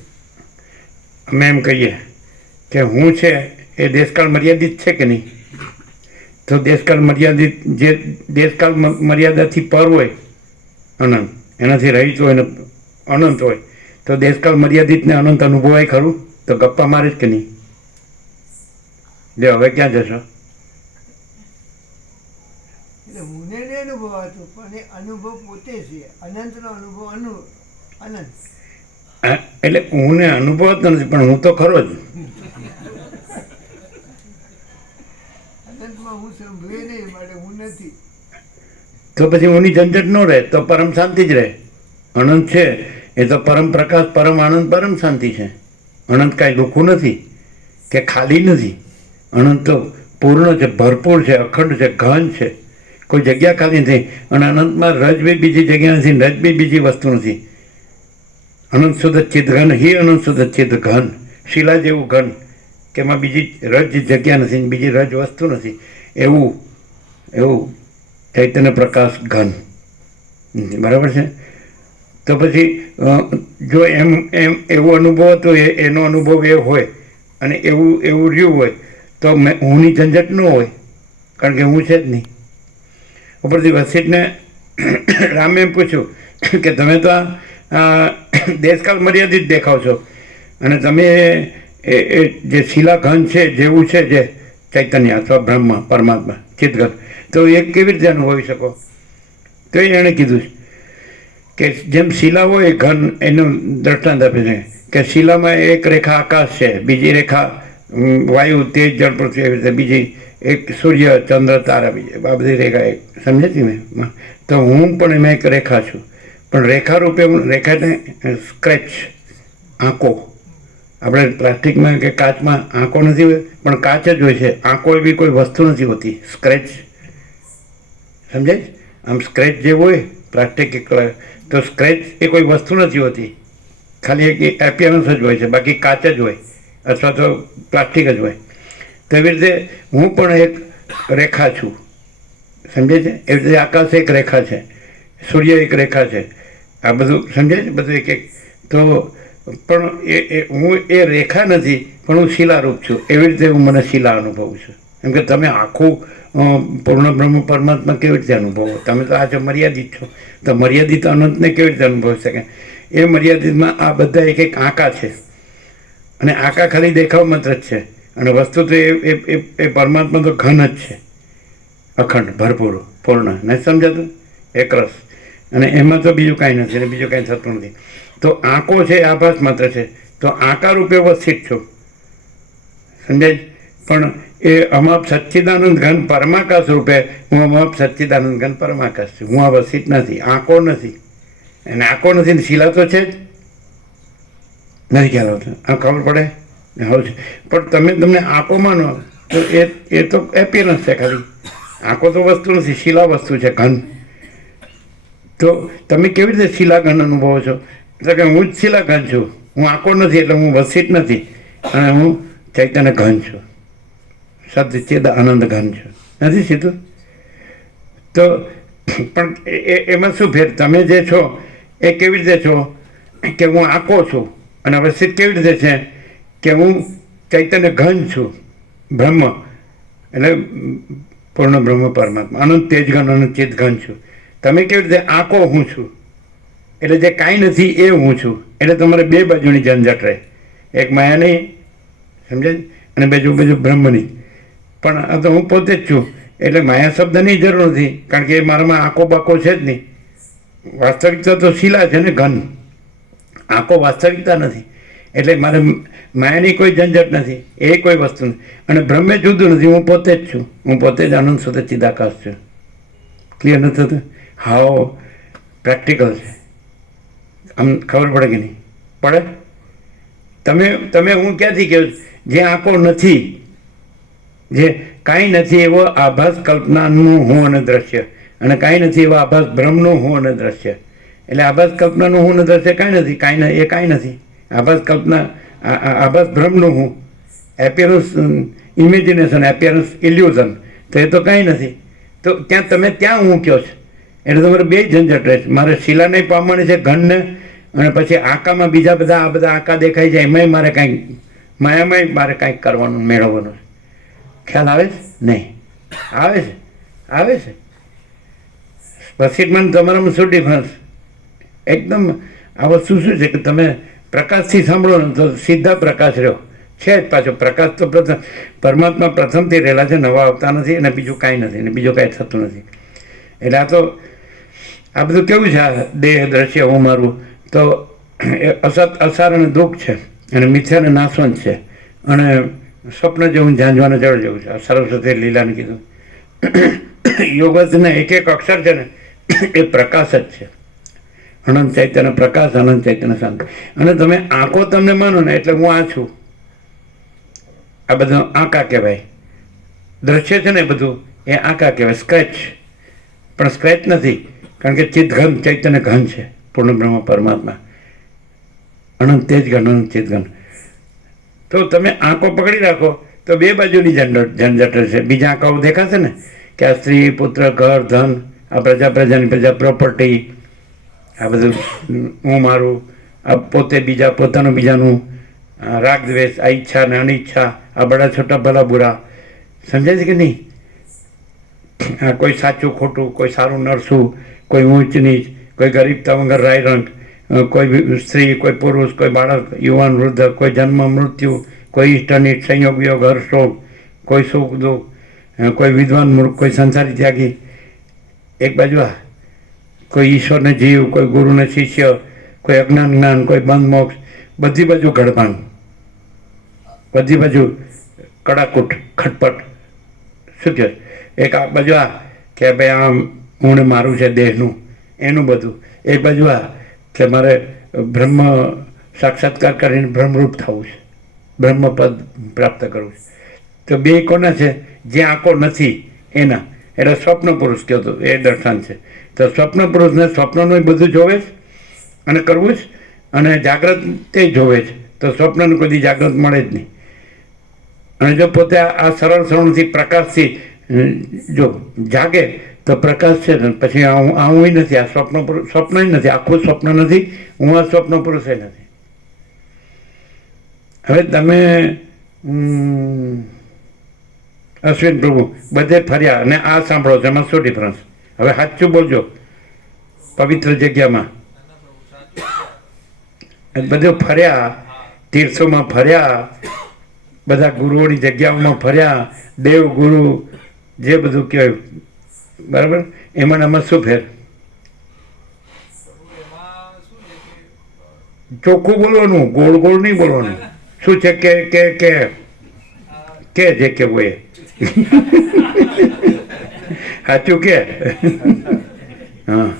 અમે એમ કહીએ કે હું છે એ દેશકાળ મર્યાદિત છે કે નહીં? તો દેશકાળ મર્યાદિત, જે દેશકાળ મર્યાદાથી પર હોય અનંત, એનાથી રહિત હોય ને અનંત હોય, તો દેશકાળ મર્યાદિતને અનંત અનુભવાય ખરું? તો ગપ્પા મારે જ કે નહીં? જો હવે ક્યાં જશો? એટલે હુંને નહીં અનુભવાતું, પણ એ અનુભવ પોતે છે. અનંતનો અનુભવ અનંત. એટલે હું ને અનુભવ જ નથી, પણ હું તો ખરો જ. અનંતમાં હું સંભવે નહીં, માટે હું નથી. તો પછી હુંની ઝંઝટ ન રહે, તો પરમ શાંતિ જ રહે. અનંત છે એ તો પરમ પ્રકાશ, પરમ આનંદ, પરમ શાંતિ છે. અનંત કાંઈ દુઃખું નથી કે ખાલી નથી. અનંત તો પૂર્ણ છે, ભરપૂર છે, અખંડ છે, ઘન છે, કોઈ જગ્યા ખાલી નથી. અને અનંતમાં રજ બી બીજી જગ્યા નથી, રજ બી બીજી વસ્તુ નથી. અનંત શુદ્ધ ચિત્ત ઘન, હિ અનંત શુદ્ધ ચિત્ત ઘન. શિલા જેવું ઘન કે એમાં બીજી રજ જગ્યા નથી, બીજી રજ વસ્તુ નથી. એવું ચૈતન્ય પ્રકાશ ઘન. બરાબર છે? તો પછી જો એમ એવો અનુભવ હતો, એનો અનુભવ એ હોય અને એવું રહ્યું હોય, તો હુંની ઝંઝટ ન હોય, કારણ કે હું છે જ નહીં. ઉપરથી વસીતને રામે એમ પૂછ્યું કે તમે તો દેશકાળ મર્યાદિત દેખાવ છો અને તમે એ જે શિલા ઘન છે, જેવું છે જે ચૈતન્ય અથવા બ્રહ્મ પરમાત્મા ચિત્તઘન, તો એ કેવી રીતે અનુભવી શકો? તો એણે કીધું કે જેમ શિલા હોય ઘન, એનું દ્રષ્ટાંત આપે છે કે શિલામાં એક રેખા આકાશ છે, બીજી રેખા વાયુ, તેજ, જળ, પૃથ્વી, એવી રીતે બીજી એક સૂર્ય, ચંદ્ર, તારા, બીજી આ બધી રેખા એક સમજે છે મેં. તો હું પણ એમાં એક રેખા છું, પણ રેખા રૂપે રેખાને સ્ક્રેચ, આંકો. આપણે પ્લાસ્ટિકમાં કે કાચમાં આંકો નથી હોય, પણ કાચ જ હોય છે. આંકો એવી કોઈ વસ્તુ નથી હોતી. સ્ક્રેચ સમજાય? આમ સ્ક્રેચ જે હોય પ્લાસ્ટિક, તો સ્ક્રેચ એ કોઈ વસ્તુ નથી હોતી, ખાલી એક એપિયરન્સ જ હોય છે, બાકી કાચ જ હોય અથવા તો પ્લાસ્ટિક જ હોય. તો એવી રીતે હું પણ એક રેખા છું, સમજે છે? એવી રીતે આકાશ એક રેખા છે, સૂર્ય એક રેખા છે, આ બધું સમજાય છે? બધું એક તો પણ હું એ રેખા નથી, પણ હું શિલારૂપ છું. એવી રીતે હું મને શિલા અનુભવું છું. કેમ કે તમે આખું પૂર્ણ બ્રહ્મ પરમાત્મા કેવી રીતે અનુભવો? તમે તો આજે મર્યાદિત છો, તો મર્યાદિત અનંતને કેવી રીતે અનુભવી શકે? એ મર્યાદિતમાં આ બધા એક આંકા છે, અને આંકા ખાલી દેખાવ માત્ર જ છે, અને વસ્તુ તો એ પરમાત્મા તો ઘન જ છે, અખંડ, ભરપૂર, પૂર્ણ. નથી સમજાતું? એકરસ. અને એમાં તો બીજું કાંઈ નથી, અને બીજું કાંઈ થતું નથી. તો આંકો છે, આભાસ માત્ર છે. તો આંકા રૂપે અવસ્થિત છો, સમજાય? પણ એ અમાપ સચ્ચિદાનંદ ઘન પરમાકાશ રૂપે હું અમાપ સચ્ચિદાનંદ ઘન પરમાકાશ છું. હું આ વસિત નથી, આંકો નથી. અને આંકો નથી ને શિલા તો છે જ નથી. ખ્યાલ આવતો? આ ખબર પડે હવે છે. પણ તમને આંકો માનો તો એ તો એપિયરન્સ છે ખાલી. આંકો તો વસ્તુ નથી, શિલા વસ્તુ છે, ઘન. તો તમે કેવી રીતે શિલાઘન અનુભવો છો? એટલે કે હું જ શિલાઘન છું, હું આંકો નથી, એટલે હું વસિત નથી, અને હું ચૈતન્ય ઘન છું, શબ્દ ચેદ આનંદ ઘન છું. નથી સીધું? તો પણ એમાં શું ફેર? તમે જે છો એ કેવી રીતે છો કે હું આંકો છું, અને વસિત કેવી રીતે છે કે હું ચૈતન્ય ઘન છું, બ્રહ્મ એટલે પૂર્ણ બ્રહ્મ પરમાત્મા, અનંત તેજ ઘન, અનંત ચિત ઘન છું. તમે કેવી રીતે આંકો હું છું, એટલે જે કાંઈ નથી એ હું છું. એટલે તમારે બે બાજુની ઝંઝટ રહે, એક માયાની, સમજાય, અને બીજું બ્રહ્મની. પણ આ તો હું પોતે જ છું, એટલે માયા શબ્દની જરૂર નથી, કારણ કે એ મારામાં આંકો બાકો છે જ નહીં. વાસ્તવિકતા તો શિલા છે ને, ઘન. આંકો વાસ્તવિકતા નથી, એટલે મારે માયાની કોઈ ઝંઝટ નથી, એ કોઈ વસ્તુ નથી. અને બ્રહ્મે જુદું નથી, હું પોતે જ છું. હું પોતે જ આનંદ શુદ્ધ ચિદાકાશ છું. ક્લિયર નથી થતું? હાવ પ્રેક્ટિકલ છે. આમ ખબર પડે કે નહીં પડે? તમે હું ક્યાંથી કહું? જે આંકો નથી, જે કાંઈ નથી એવો આભાસ કલ્પનાનું હું અને દ્રશ્ય, અને કાંઈ નથી એવો આભાસ બ્રહ્મનું હું અને દ્રશ્ય. એટલે આભાસ કલ્પનાનું હું અને દ્રશ્ય કાંઈ નથી, એ કાંઈ નથી. આભાસ કલ્પના, આભાસ બ્રહ્મનું હું, એપિયરન્સ ઇમેજિનેશન, એપિયરન્સ ઇલ્યુઝન, તો એ તો કાંઈ નથી. તો ત્યાં હું કહો છો. એટલે તમારે બે ઝંઝટ રહે છે. મારે શિલાને પામવાની છે, ઘનને, અને પછી આંકામાં બીજા બધા આંકા દેખાય છે, એમાંય મારે કાંઈક માયામાંય મારે કાંઈક કરવાનું, મેળવવાનું. ખ્યાલ આવે છે? નહીં આવે છે? આવે છે. વસિતમાં તમારામાં શું ડિફરન્સ? એકદમ આ વસ્તુ શું છે કે તમે પ્રકાશથી સાંભળો ને તો સીધા પ્રકાશ રહ્યો છે જ. પાછો પ્રકાશ તો પરમાત્મા પ્રથમથી રહેલા છે, નવા આવતા નથી, અને બીજું કાંઈ નથી, અને બીજું કાંઈ થતું નથી. એટલે આ બધું કેવું છે? આ દેહ દ્રશ્ય હું મારું તો અસત અસાર અને દુઃખ છે, અને મિથ્યા અને નાશવંત છે, અને સ્વપ્ન જેવું ઝાંઝવાને જળ જેવું છે. સરસ્વતી લીલાને કીધું. યોગના એક અક્ષર છે ને એ પ્રકાશ જ છે. અનંત ચૈતન્ય પ્રકાશ, અનંત ચૈતન્ય શાંતિ. અને તમે આંખો તમને માનો ને એટલે હું આ છું. આ બધું આંકા કહેવાય. દ્રશ્ય છે ને બધું એ આંકા કહેવાય, સ્ક્રેચ. પણ સ્ક્રેચ નથી, કારણ કે ચિત્ત ઘન, ચૈતન્ય ઘન છે, પૂર્ણ બ્રહ્મ પરમાત્મા, અનંત તેજ ઘન, અનંત ચિત્ત ઘન. તો તમે આંખો પકડી રાખો તો બે બાજુની ઝંઝટ રહેશે. બીજા આંકાઓ દેખાશે ને કે આ સ્ત્રી, પુત્ર, ઘર, ધન, આ પ્રજાની પ્રજા, પ્રોપર્ટી, આ બધું હું મારું, આ પોતે બીજા, પોતાનું બીજાનું, રાગ દ્વેષ, આ ઈચ્છા ને અનિચ્છા, આ બડા છોટા ભલા બુરા. સમજાય છે કે નહીં? આ કોઈ સાચું ખોટું, કોઈ સારું નરસું, કોઈ ઊંચ નીચ, કોઈ ગરીબતા વગર રાય રંગ, કોઈ સ્ત્રી, કોઈ પુરુષ, કોઈ બાળક, યુવાન, વૃદ્ધ, કોઈ જન્મ મૃત્યુ, કોઈ ઇષ્ટનિષ્ટ, સંયોગ વિયોગ, હર્ષ શોક, કોઈ સુખ દુઃખ, કોઈ વિદ્વાન મૂર્ખ, કોઈ સંસારી ત્યાગી. એક બાજુ આ કોઈ ઈશ્વરને જીવ, કોઈ ગુરુને શિષ્ય, કોઈ અજ્ઞાન જ્ઞાન, કોઈ બંધ મોક્ષ. બધી બાજુ ગડભાંગ, બધી બાજુ કડાકૂટ, ખટપટ. શું કહે? એક આ બાજુ આ કે ભાઈ આમ હું મારું છે દેહનું, એનું બધું. એક બાજુ આ કે મારે બ્રહ્મ સાક્ષાત્કાર કરીને બ્રહ્મરૂપ થવું છે, બ્રહ્મપદ પ્રાપ્ત કરવું છે. તો બે કોના છે? જે આંકો નથી એના. એટલે સ્વપ્ન પુરુષ કહો તો એ દર્શન છે. તો સ્વપ્ન પુરુષને સ્વપ્નનું બધું જોવે છે અને કરવું જ, અને જાગ્રત તે જોવે છે. તો સ્વપ્નને કોઈ દી જાગ્રત મળે જ નહીં. અને જો પોતે આ સરળ સરળથી પ્રકાશથી જો જાગે તો પ્રકાશ છે ને પછી હું નથી. આ સ્વપ્ન નથી, આખું સ્વપ્ન નથી. હું આ સ્વપ્ન પુરુષ નથી. હવે તમે અશ્વિન પ્રભુ બધે ફર્યા અને આ સાંભળો છો, એમાં શું ડિફરન્સ? હવે સાચું બોલજો. પવિત્ર જગ્યામાં બધે ફર્યા, તીર્થોમાં ફર્યા, બધા ગુરુઓની જગ્યાઓમાં ફર્યા, દેવ ગુરુ જે બધું કહેવાય, બરાબર? એમાં આમાં શું ફેર? એમાં શું છે કે ચોખ્ખું બોલવાનું, ગોળ ગોળ નહીં બોલવાનું. શું છે કે કે જે કેવું એ સાચું કે હા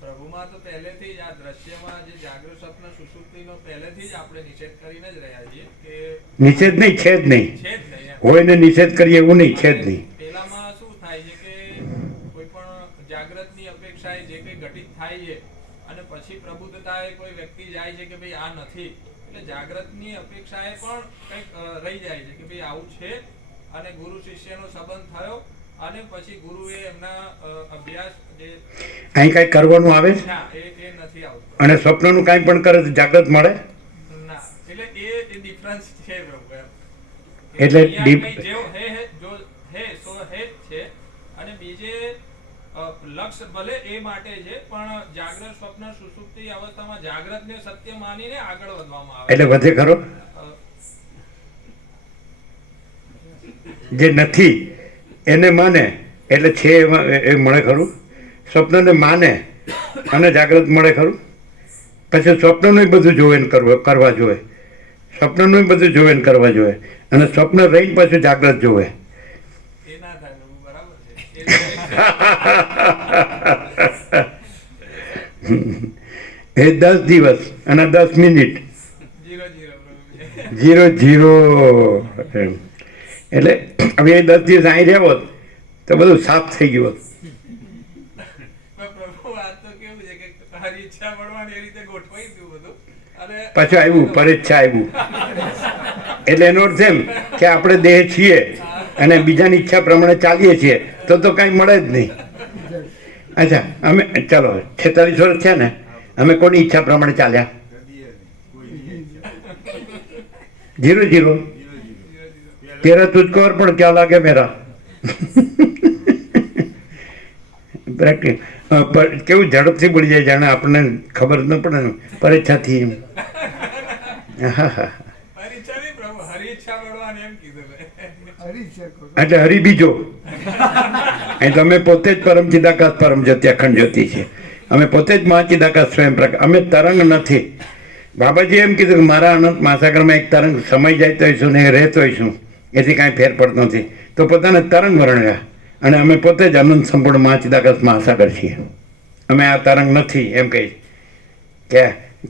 પ્રભુમાં તો પહેલેથી જ આ દ્રશ્યમાં જે જાગૃત સ્વપ્ન સુષુપ્તિનો પહેલેથી જ આપણે નિષેધ કરીને જ રહ્યા છીએ કે નિષેધ નહીં છે જ નહીં છે જ નહીં એમ. હોય ને નિષેધ કરીએ એવું નહીં છે જ નહીં પેલામાં શું થાય છે કે કોઈ પણ જાગ્રતની અપેક્ષાએ જે કંઈ ઘટિત થાય છે અને પછી પ્રબુદ્ધતાએ કોઈ વ્યક્તિ જાય છે કે ભાઈ આ નથી, એટલે જાગ્રતની અપેક્ષાએ પણ કંઈક રહી જાય છે કે ભાઈ આવું છે અને ગુરુ શિષ્યનો સંબંધ થયો અને પછી ગુરુએ એમના અભ્યાસ જે અહીં કાંઈ કરવાનું આવે છે ના એ નથી આવતું. અને સ્વપ્નનું કાંઈ પણ કરે તો જાગ્રત મળે ના એટલે એ ડિફરન્સ છે પ્રભુ એમ. એટલે અહીંયા ડીપ- કંઈ જેવો હે જો હે સો હે જ છે અને બીજે લક્ષ્ય ભલે એ માટે છે પણ જાગ્રત સ્વપ્ન સુષુપ્તિ અવસ્થામાં જાગ્રતને સત્ય માનીને આગળ વધવામાં આવે એટલે વધે ખરો અ, જે નથી એને માને એટલે છે એમાં એ મળે ખરું, સ્વપ્નને માને અને જાગ્રત મળે ખરું. પછી સ્વપ્નનું બધું જોવે ને કરવા જોઈએ, સ્વપ્નનું બધું જોવે ને કરવા જોઈએ, અને સ્વપ્ન રહીને પાછું જાગ્રત જોવે. એ ના થાય પ્રભુ, બરાબર છે એ 10 દિવસ અને 10 મિનિટ 0 0 એમ. એટલે હવે એ 10 દિવસ અહીં રહ્યા હોત તો બધું સાફ થઈ ગયું હોત. પ્રભુ આ તો કેવું છે કે તારી ઈચ્છા મળવાની એ રીતે ગોઠવાઈ ગયું બધું અને પાછું આવ્યું પરીક્ષા આવ્યું એટલે એનો અર્થ એમ કે આપણે દેહ છીએ અને બીજાની ઈચ્છા પ્રમાણે ચાલીએ છીએ તો કાંઈ મળે જ નહીં. અચ્છા અમે ચાલો 46 વર્ષ થયા ને, અમે કોની ઈચ્છા પ્રમાણે ચાલ્યા? 0 तेरा तुझको अर्पण क्या लागे मेरा પ્રેક્ટિસ કેવું ઝડપથી બોલી જાય જાણે આપણને ખબર ન પડે ને પરીક્ષાથી એમ. હા હા પરીક્ષા નહીં પ્રભુ, હરી ઈચ્છા મળવાની એમ કીધું મેં. હરી શકો એટલે હરી બીજો અહીં તમે પોતે જ પરમ ચિદાકાશ પરમ જ્યોતિ અખંડ જ્યોતિ છે, અમે પોતે જ મહાચિદાકાશ સ્વયં પ્રકાશ, અમે તરંગ નથી. બાબાજી એમ કીધું કે મારા અનંત મહાસાગરમાં એક તરંગ સમય જાય તો હોઈશું ને રહેતો હોઈશું, એથી કાંઈ ફેર પડતો નથી. તો પોતાને તરંગ વર્ણવ્યા અને અમે પોતે જ અનંત સંપૂર્ણ મહાચિદાકાશ મહાસાગર છીએ. અમે આ તરંગ નથી એમ કહી કે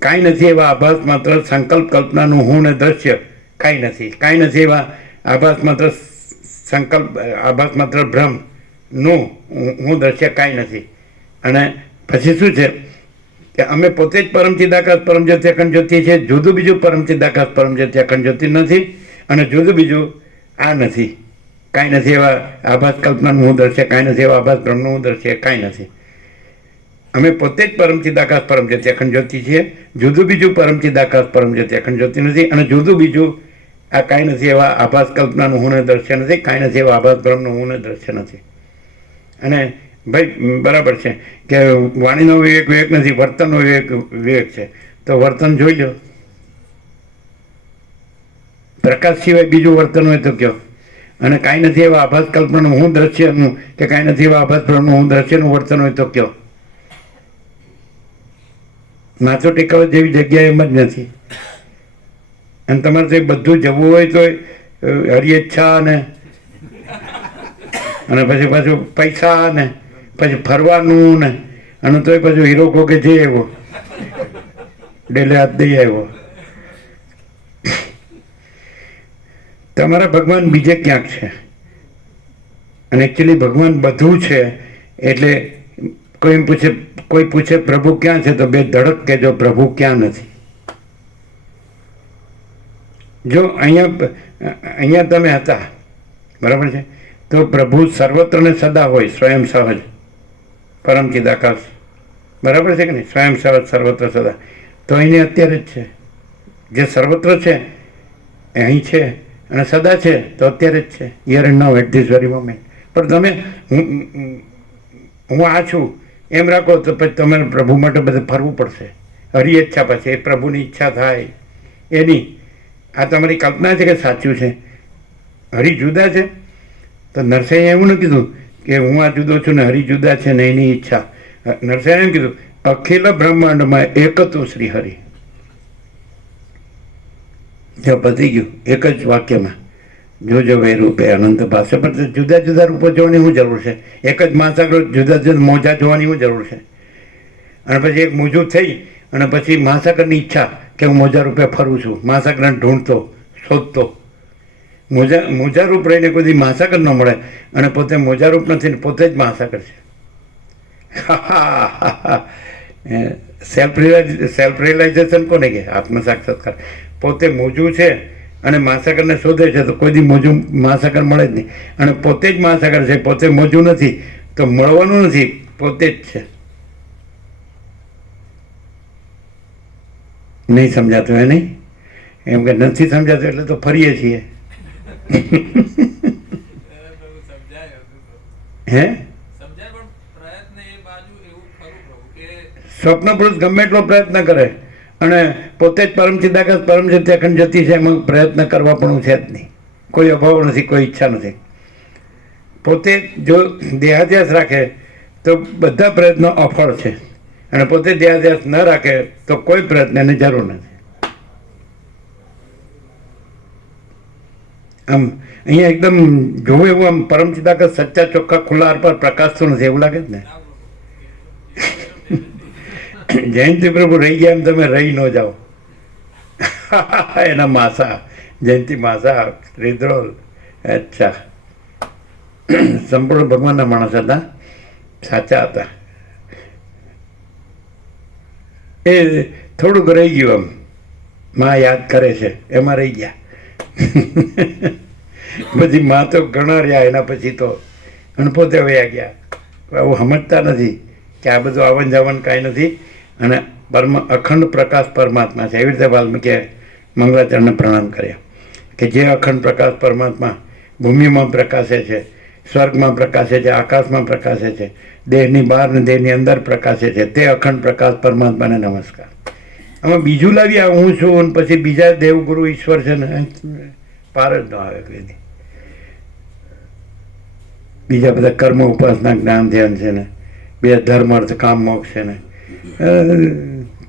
કાંઈ નથી એવા આભાસ માત્ર સંકલ્પ કલ્પનાનું હું ને દ્રશ્ય કાંઈ નથી, કાંઈ નથી એવા આભાસ માત્ર સંકલ્પ આભાસ માત્ર ભ્રમનું હું દ્રશ્ય કાંઈ નથી. અને પછી શું છે કે અમે પોતે જ પરમ ચિદાકાશ પરમ જ્યોતિ અખંડ જ્યોતિ છે, જુદું બીજું પરમ ચિદાકાશ પરમ જ્યોતિ અખંડ જ્યોતિ નથી, અને જુદું બીજું આ નથી. કાંઈ નથી એવા આભાસ કલ્પનાનું હું દ્રશ્ય કાંઈ નથી, એવા આભાસ બ્રહ્મનું હું દ્રશ્ય કાંઈ નથી. અમે પોતે જ પરમ ચિદાકાશ પરમ જ્યોતિ અખંડ જ્યોતિ છીએ, જુદું બીજું પરમ ચિદાકાશ પરમ જ્યોતિ અખંડ જ્યોતિ નથી, અને જુદું બીજું આ કાંઈ નથી એવા આભાસ કલ્પનાનું હું ને દ્રશ્ય નથી, કાંઈ નથી એવા આભાસ બ્રહ્મનું હું ને દ્રશ્ય નથી. અને ભાઈ બરાબર છે કે વાણીનો વિવેક વિવેક નથી, વર્તનનો વિવેક વિવેક છે. તો વર્તન જોઈ લો, પ્રકાશ સિવાય બીજું વર્તન હોય તો કયો. અને કાંઈ નથી એવા આભાસ કલ્પનાનું હું દ્રશ્યનું કે કાંઈ નથી એવા આભાસ બ્રહ્મનું હું દ્રશ્યનું વર્તન હોય તો કયો. માથું ટેકવવા જેવી જગ્યા એમ જ નથી. અને તમારે તો બધું જવું હોય તો હરી ઈચ્છા અને પછી પાછું પૈસા ને પછી ફરવાનું ને, અને તોય પાછું હીરો કોકે જઈ આવ્યો, ડેલે હાથ દઈ આવ્યો. તમારા ભગવાન બીજે ક્યાંક છે, અને એકચ્યુઅલી ભગવાન બધું છે. એટલે કોઈ પૂછે પ્રભુ ક્યાં છે તો બે ધડક કહેજો પ્રભુ ક્યાં નથી. જો અહીંયા તમે હતા બરાબર છે, તો પ્રભુ સર્વત્ર ને સદા હોય, સ્વયં સહજ પરમ ચિદાકાશ બરાબર છે કે નહીં, સ્વયં સહજ સર્વત્ર સદા. તો અહીંને અત્યારે જ છે, જે સર્વત્ર છે એ અહીં છે, અને સદા છે તો અત્યારે જ છે, here and now at this very moment. પણ તમે હું આ છું એમ રાખો તો પછી તમારે પ્રભુ માટે બધે ફરવું પડશે. હરી ઈચ્છા પછી એ પ્રભુની ઈચ્છા થાય એની આ તમારી કલ્પના છે કે સાચું છે? હરી જુદા છે તો નરસિંહે એવું ન કીધું કે હું આ જુદો છું ને હરી જુદા છે ને એની ઈચ્છા. નરસિંહે એમ કીધું અખિલ બ્રહ્માંડમાં એક તું શ્રી હરિ. જો પતી ગયું એક જ વાક્યમાં. જોજો વે રૂપે અનંત પાસે. પણ જુદા જુદા રૂપો જોવાની શું જરૂર છે? એક જ મહાસાગર જુદા જુદા મોજા જોવાની શું જરૂર છે? અને પછી એક મોજું થઈ અને પછી મહાસાગરની ઈચ્છા કે હું મોજા રૂપે ફરું છું, મહાસાગરને ઢૂંઢતો શોધતો. મોજા રૂપ રહીને કોઈ મહાસાગર ન મળે અને પોતે મોજા રૂપ નથી ને પોતે જ મહાસાગર છે. સેલ્ફ રિયલાઇઝેશન કોને કે? આત્મ સાક્ષાત્કાર. પોતે મોજું છે અને મહાસાગરને શોધે છે તો કોઈ દી મોજું મહાસાગર મળે જ નહીં. અને પોતે જ મહાસાગર છે, પોતે મોજું નથી તો મળવાનું નથી, પોતે જ છે. નહીં સમજાતું હે? નહીં એમ કે નથી સમજાતું એટલે તો ફરીએ છીએ. પ્રભુ સમજાય હતું તો. હે સમજાય પણ પ્રયત્ન એ બાજુ એવું ખરું પ્રભુ કે સ્વપ્ન પુરુષ ગમે એટલો પ્રયત્ન કરે અને પોતે જ પરમ ચિદાકાશ પરમ જતી અખંડ જતી છે, એમાં પ્રયત્ન કરવા પણ છે જ નહીં. કોઈ અભાવ નથી, કોઈ ઈચ્છા નથી. પોતે જો દેહાધ્યાસ રાખે તો બધા પ્રયત્નો અફળ છે અને પોતે દેહાધ્યાસ ન રાખે તો કોઈ પ્રયત્નની જરૂર નથી. આમ અહીંયા એકદમ જોવું એવું આમ પરમ ચિદાકાશ સચ્ચા ચોખ્ખા ખુલ્લા પર પ્રકાશતું નથી એવું લાગે જ ને. ના પ્રભુ જયંતિ પ્રભુ રહી ગયા એમ તમે રહી ન જાઓ. એના માસા જયંતિ માસા રીદ્રોલ. અચ્છા, સંપૂર્ણ ભગવાનના માણસ હતા, સાચા હતા. એ થોડુંક રહી ગયું આમ, માં યાદ કરે છે એમાં રહી ગયા. બધી માં તો ઘણા રહ્યા એના પછી તો, અને પોતે વયા ગયા. આવું સમજતા નથી કે આ બધું આવન જાવન કાંઈ નથી અને અખંડ પ્રકાશ પરમાત્મા છે. એવી રીતે વાલ્મીકીએ મંગળાચરણને પ્રણામ કર્યા કે જે અખંડ પ્રકાશ પરમાત્મા ભૂમિમાં પ્રકાશે છે, સ્વર્ગમાં પ્રકાશે છે, આકાશમાં પ્રકાશે છે, દેહની બહાર ને દેહની અંદર પ્રકાશે છે, તે અખંડ પ્રકાશ પરમાત્માને નમસ્કાર. આમાં બીજું લાવી આ હું છું અને પછી બીજા દેવગુરુ ઈશ્વર છે ને, પાર જ ન આવે કોઈ. બીજા બધા કર્મ ઉપાસના જ્ઞાન ધ્યાન છે ને, બીજા ધર્મ અર્થ કામ મોક્ષ છે ને,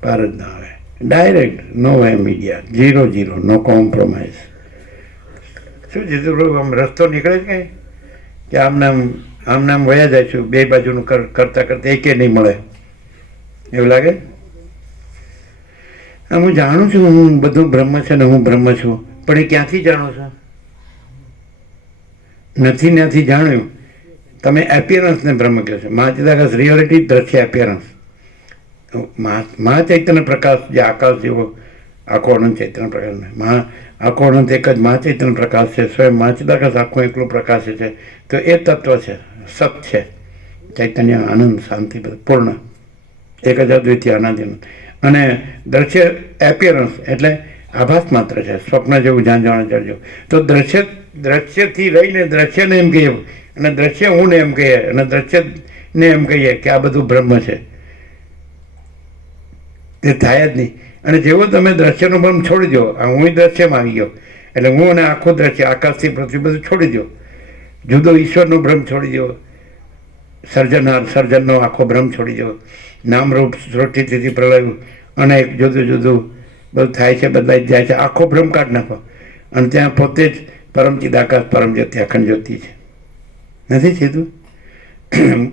પાર જ ના આવે. ડાયરેક્ટ નો વે મીડિયા, 0-0, નો કોમ્પ્રોમાઇઝ. શું જીતું આમ રસ્તો નીકળે છે કંઈ કે આમને આમ વયા જાય છું, બે બાજુનું કરતાં કરતાં એકે નહીં મળે એવું લાગે. હું જાણું છું હું બધું બ્રહ્મ છે ને હું બ્રહ્મ છું, પણ એ ક્યાંથી જાણો છો? નથી જાણ્યું. તમે એપિયરન્સને બ્રહ્મ કહો છો. મહાચિદાકાશ રિયાલિટી દ્રશ્ય એપિયરન્સ. મહાચૈતન્ય પ્રકાશ જે આકાશ જેવો આખો અનંત ચૈતન્ય પ્રકાશ, આખો અનંત એક જ મહાચૈતન્ય પ્રકાશ છે. સ્વયં મહાચિદાકાશ આખો એકલો પ્રકાશ છે. તો એ તત્વ છે, સત છે, ચૈતન્ય આનંદ શાંતિ પૂર્ણ, એક જ અદ્વિતીય અનાદિ. અને દ્રશ્ય એપિયરન્સ એટલે આભાસ માત્ર છે, સ્વપ્ન જેવું જાણ જેવું. તો દ્રશ્યથી રહીને દ્રશ્યને એમ કહીએ અને દ્રશ્ય હું ને એમ કહીએ અને દ્રશ્યને એમ કહીએ કે આ બધું બ્રહ્મ છે, તે થાય જ નહીં. અને જેવો તમે દ્રશ્યનો બ્રહ્મ છોડી દો, આ હું દ્રશ્યમાં આવી ગયો એટલે હું અને આખું દ્રશ્ય આકાશથી પૃથ્વી બધું છોડી દો, જુદો ઈશ્વરનો ભ્રમ છોડી દો, સર્જનનો આખો ભ્રમ છોડી દો, નામરૂપ સૃષ્ટિથી પ્રલય અનેક જુદું બધું થાય છે, બદલાઈ જાય છે, આખો ભ્રમ કાઢી નાખો અને ત્યાં પોતે જ પરમ ચિદાકાશ પરમ જ્યોતિ અખંડ જ્યોતિ છે. નથી સીધું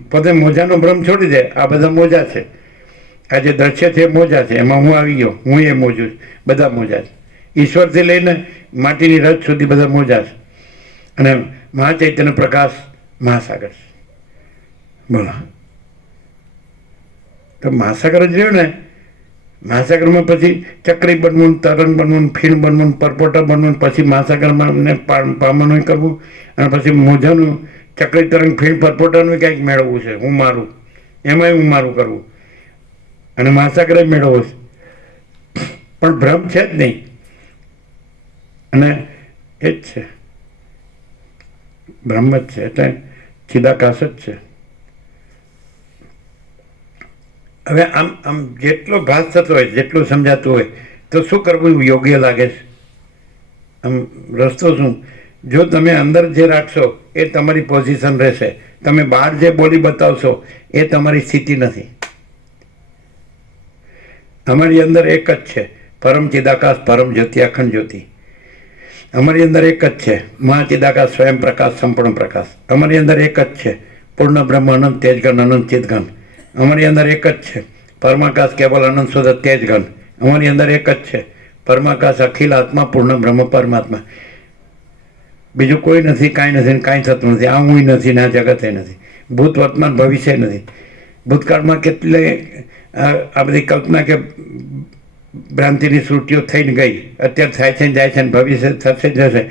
પોતે મોજાનો ભ્રમ છોડી દે. આ બધા મોજા છે, આ જે દ્રશ્ય છે એ મોજા છે, એમાં હું આવી ગયો, હું એ મોજું છું, બધા મોજા છે. ઈશ્વરથી લઈને માટીની રથ સુધી બધા મોજા છે અને મહાચૈતન્ય પ્રકાશ મહાસાગર છે. બોલો, તો મહાસાગર જ રહ્યો ને. મહાસાગરમાં પછી ચક્રી બનવું, તરંગ બનવું, ફીણ બનવું, પરપોટા બનવું, પછી મહાસાગરમાં પામવાનું કરવું અને પછી મોજાનું ચક્રી તરંગ ફીણ પરપોટાનું ક્યાંક મેળવવું છે. હું મારું, એમાંય હું મારું કરવું અને મહાસાગર જ મેળવવું છે. પણ ભ્રમ છે જ નહીં અને એ જ છે, બ્રહ્મ જ છે, એટલે ચિદાકાશ જ છે. હવે આમ જેટલો ભાસ થતો હોય, જેટલું સમજાતું હોય તો શું કરવું યોગ્ય લાગે છે? આમ રસ્તો શું? જો તમે અંદર જે રાખશો એ તમારી પોઝિશન રહેશે, તમે બહાર જે બોલી બતાવશો એ તમારી સ્થિતિ નથી. અમારી અંદર એક જ છે, પરમ ચિદાકાશ પરમ જ્યોતિ અખંડ જ્યોતિ. અમારી અંદર એક જ છે, મહાચિદાકાશ સ્વયં પ્રકાશ સંપૂર્ણ પ્રકાશ. અમારી અંદર એક જ છે, પૂર્ણ બ્રહ્મ અનંત તેજઘન અનંત ચિદઘન. અમારી અંદર એક જ છે, પરમાકાશ કેવલ અનંત શુદ્ધ તેજઘન. અમારી અંદર એક જ છે, પરમાકાશ અખિલ આત્મા પૂર્ણ બ્રહ્મ પરમાત્મા. બીજું કોઈ નથી, કાંઈ નથી, કાંઈ થતું નથી. આ હું નથી ને આ જગતે નથી, ભૂત વર્તમાન ભવિષ્ય નથી. ભૂતકાળમાં કેટલે આ બધી કલ્પના કે ભ્રાંતિની સૃષ્ટિઓ થઈને ગઈ, અત્યારે થાય છે ને જાય છે ને ભવિષ્ય થશે જશે,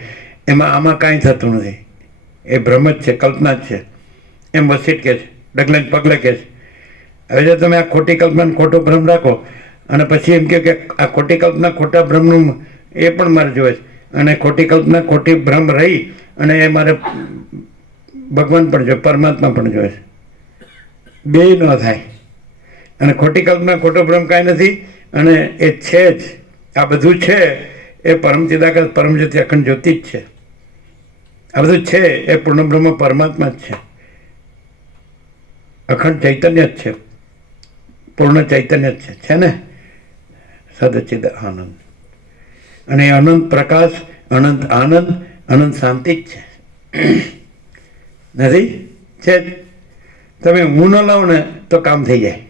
એમાં આમાં કાંઈ થતું નથી. એ ભ્રમ જ છે, કલ્પના જ છે. એમ વસીટ કહે છે, ડગલે ને પગલે કહે છે. હવે જો તમે આ ખોટી કલ્પનાને ખોટો ભ્રમ રાખો અને પછી એમ કહો કે આ ખોટી કલ્પના ખોટા ભ્રમનું એ પણ મારે જોવે છે, અને ખોટી કલ્પના ખોટી ભ્રમ રહી અને એ મારે ભગવાન પણ જોઈએ, પરમાત્મા પણ જોઈએ છે. બે ન થાય. અને ખોટી કલ્પના ખોટો ભ્રમ કાંઈ નથી, અને એ છે જ. આ બધું છે એ પરમ ચિદાકાશ પરમ જ્યોતિ અખંડ જ્યોતિ જ છે. આ બધું છે એ પૂર્ણ બ્રહ્મ પરમાત્મા જ છે, અખંડ ચૈતન્ય જ છે, પૂર્ણ ચૈતન્ય જ છે ને, સદચિદ આનંદ. અને એ અનંત પ્રકાશ, અનંત આનંદ, અનંત શાંતિ જ છે. નથી છે જ. તમે હું ન લાવો ને તો કામ થઈ જાય,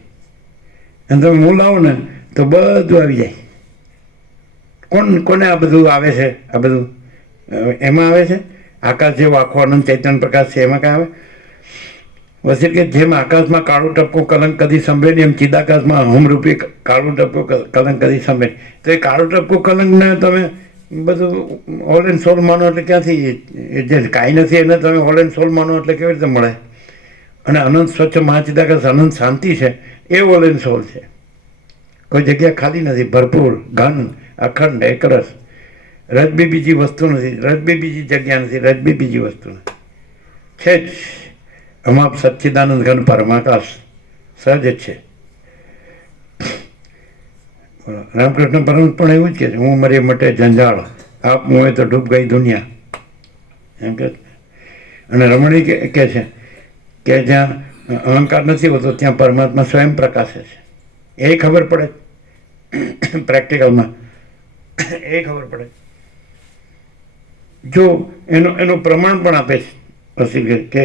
અને તમે હું લાવો ને તો બધું આવી જાય. કોને આ બધું આવે છે? આ બધું એમાં આવે છે. આકાશ જેવો આખો અનંત ચૈતન્ય પ્રકાશ છે, એમાં કાંઈ આવે? વસીલ કે જેમ આકાશમાં કાળું ટપકું કલંક કદી સંભળે નહીં, એમ ચિદાકાશમાં અહમરૂપી કાળું ટપકું કલંક કદી સંભળે નહીં. તો એ કાળું ટપકું કલંકને તમે બધું હોલ એન્ડ સોલ માનો એટલે ક્યાંથી? જે કાંઈ નથી એને તમે હોલ એન્ડ સોલ માનો એટલે કેવી રીતે મળે? અને અનંત સ્વચ્છ મહાચિદાકાશ અનંત શાંતિ છે, એ હોલ એન્ડ સોલ છે. કોઈ જગ્યા ખાલી નથી, ભરપૂર ઘન અખંડ એકરસ. રજબી બીજી વસ્તુ નથી, રજબી બીજી જગ્યા નથી, રજબી બીજી વસ્તુ નથી, છે જ. અમાપ સચ્ચિદાનંદ ઘન પરમાકાશ સહજ જ છે. રામકૃષ્ણ પરમહંસ પણ એવું જ કહે છે, હું મરી મટે જંજાળ, આપ મોએ તો ડૂબ ગઈ દુનિયા, એમ કે. અને રમણી કહે છે કે જ્યાં અહંકાર નથી હોતો ત્યાં પરમાત્મા સ્વયં પ્રકાશે છે. એ ખબર પડે પ્રેક્ટિકલમાં, એ ખબર પડે. જો એનું પ્રમાણ પણ આપે છે કે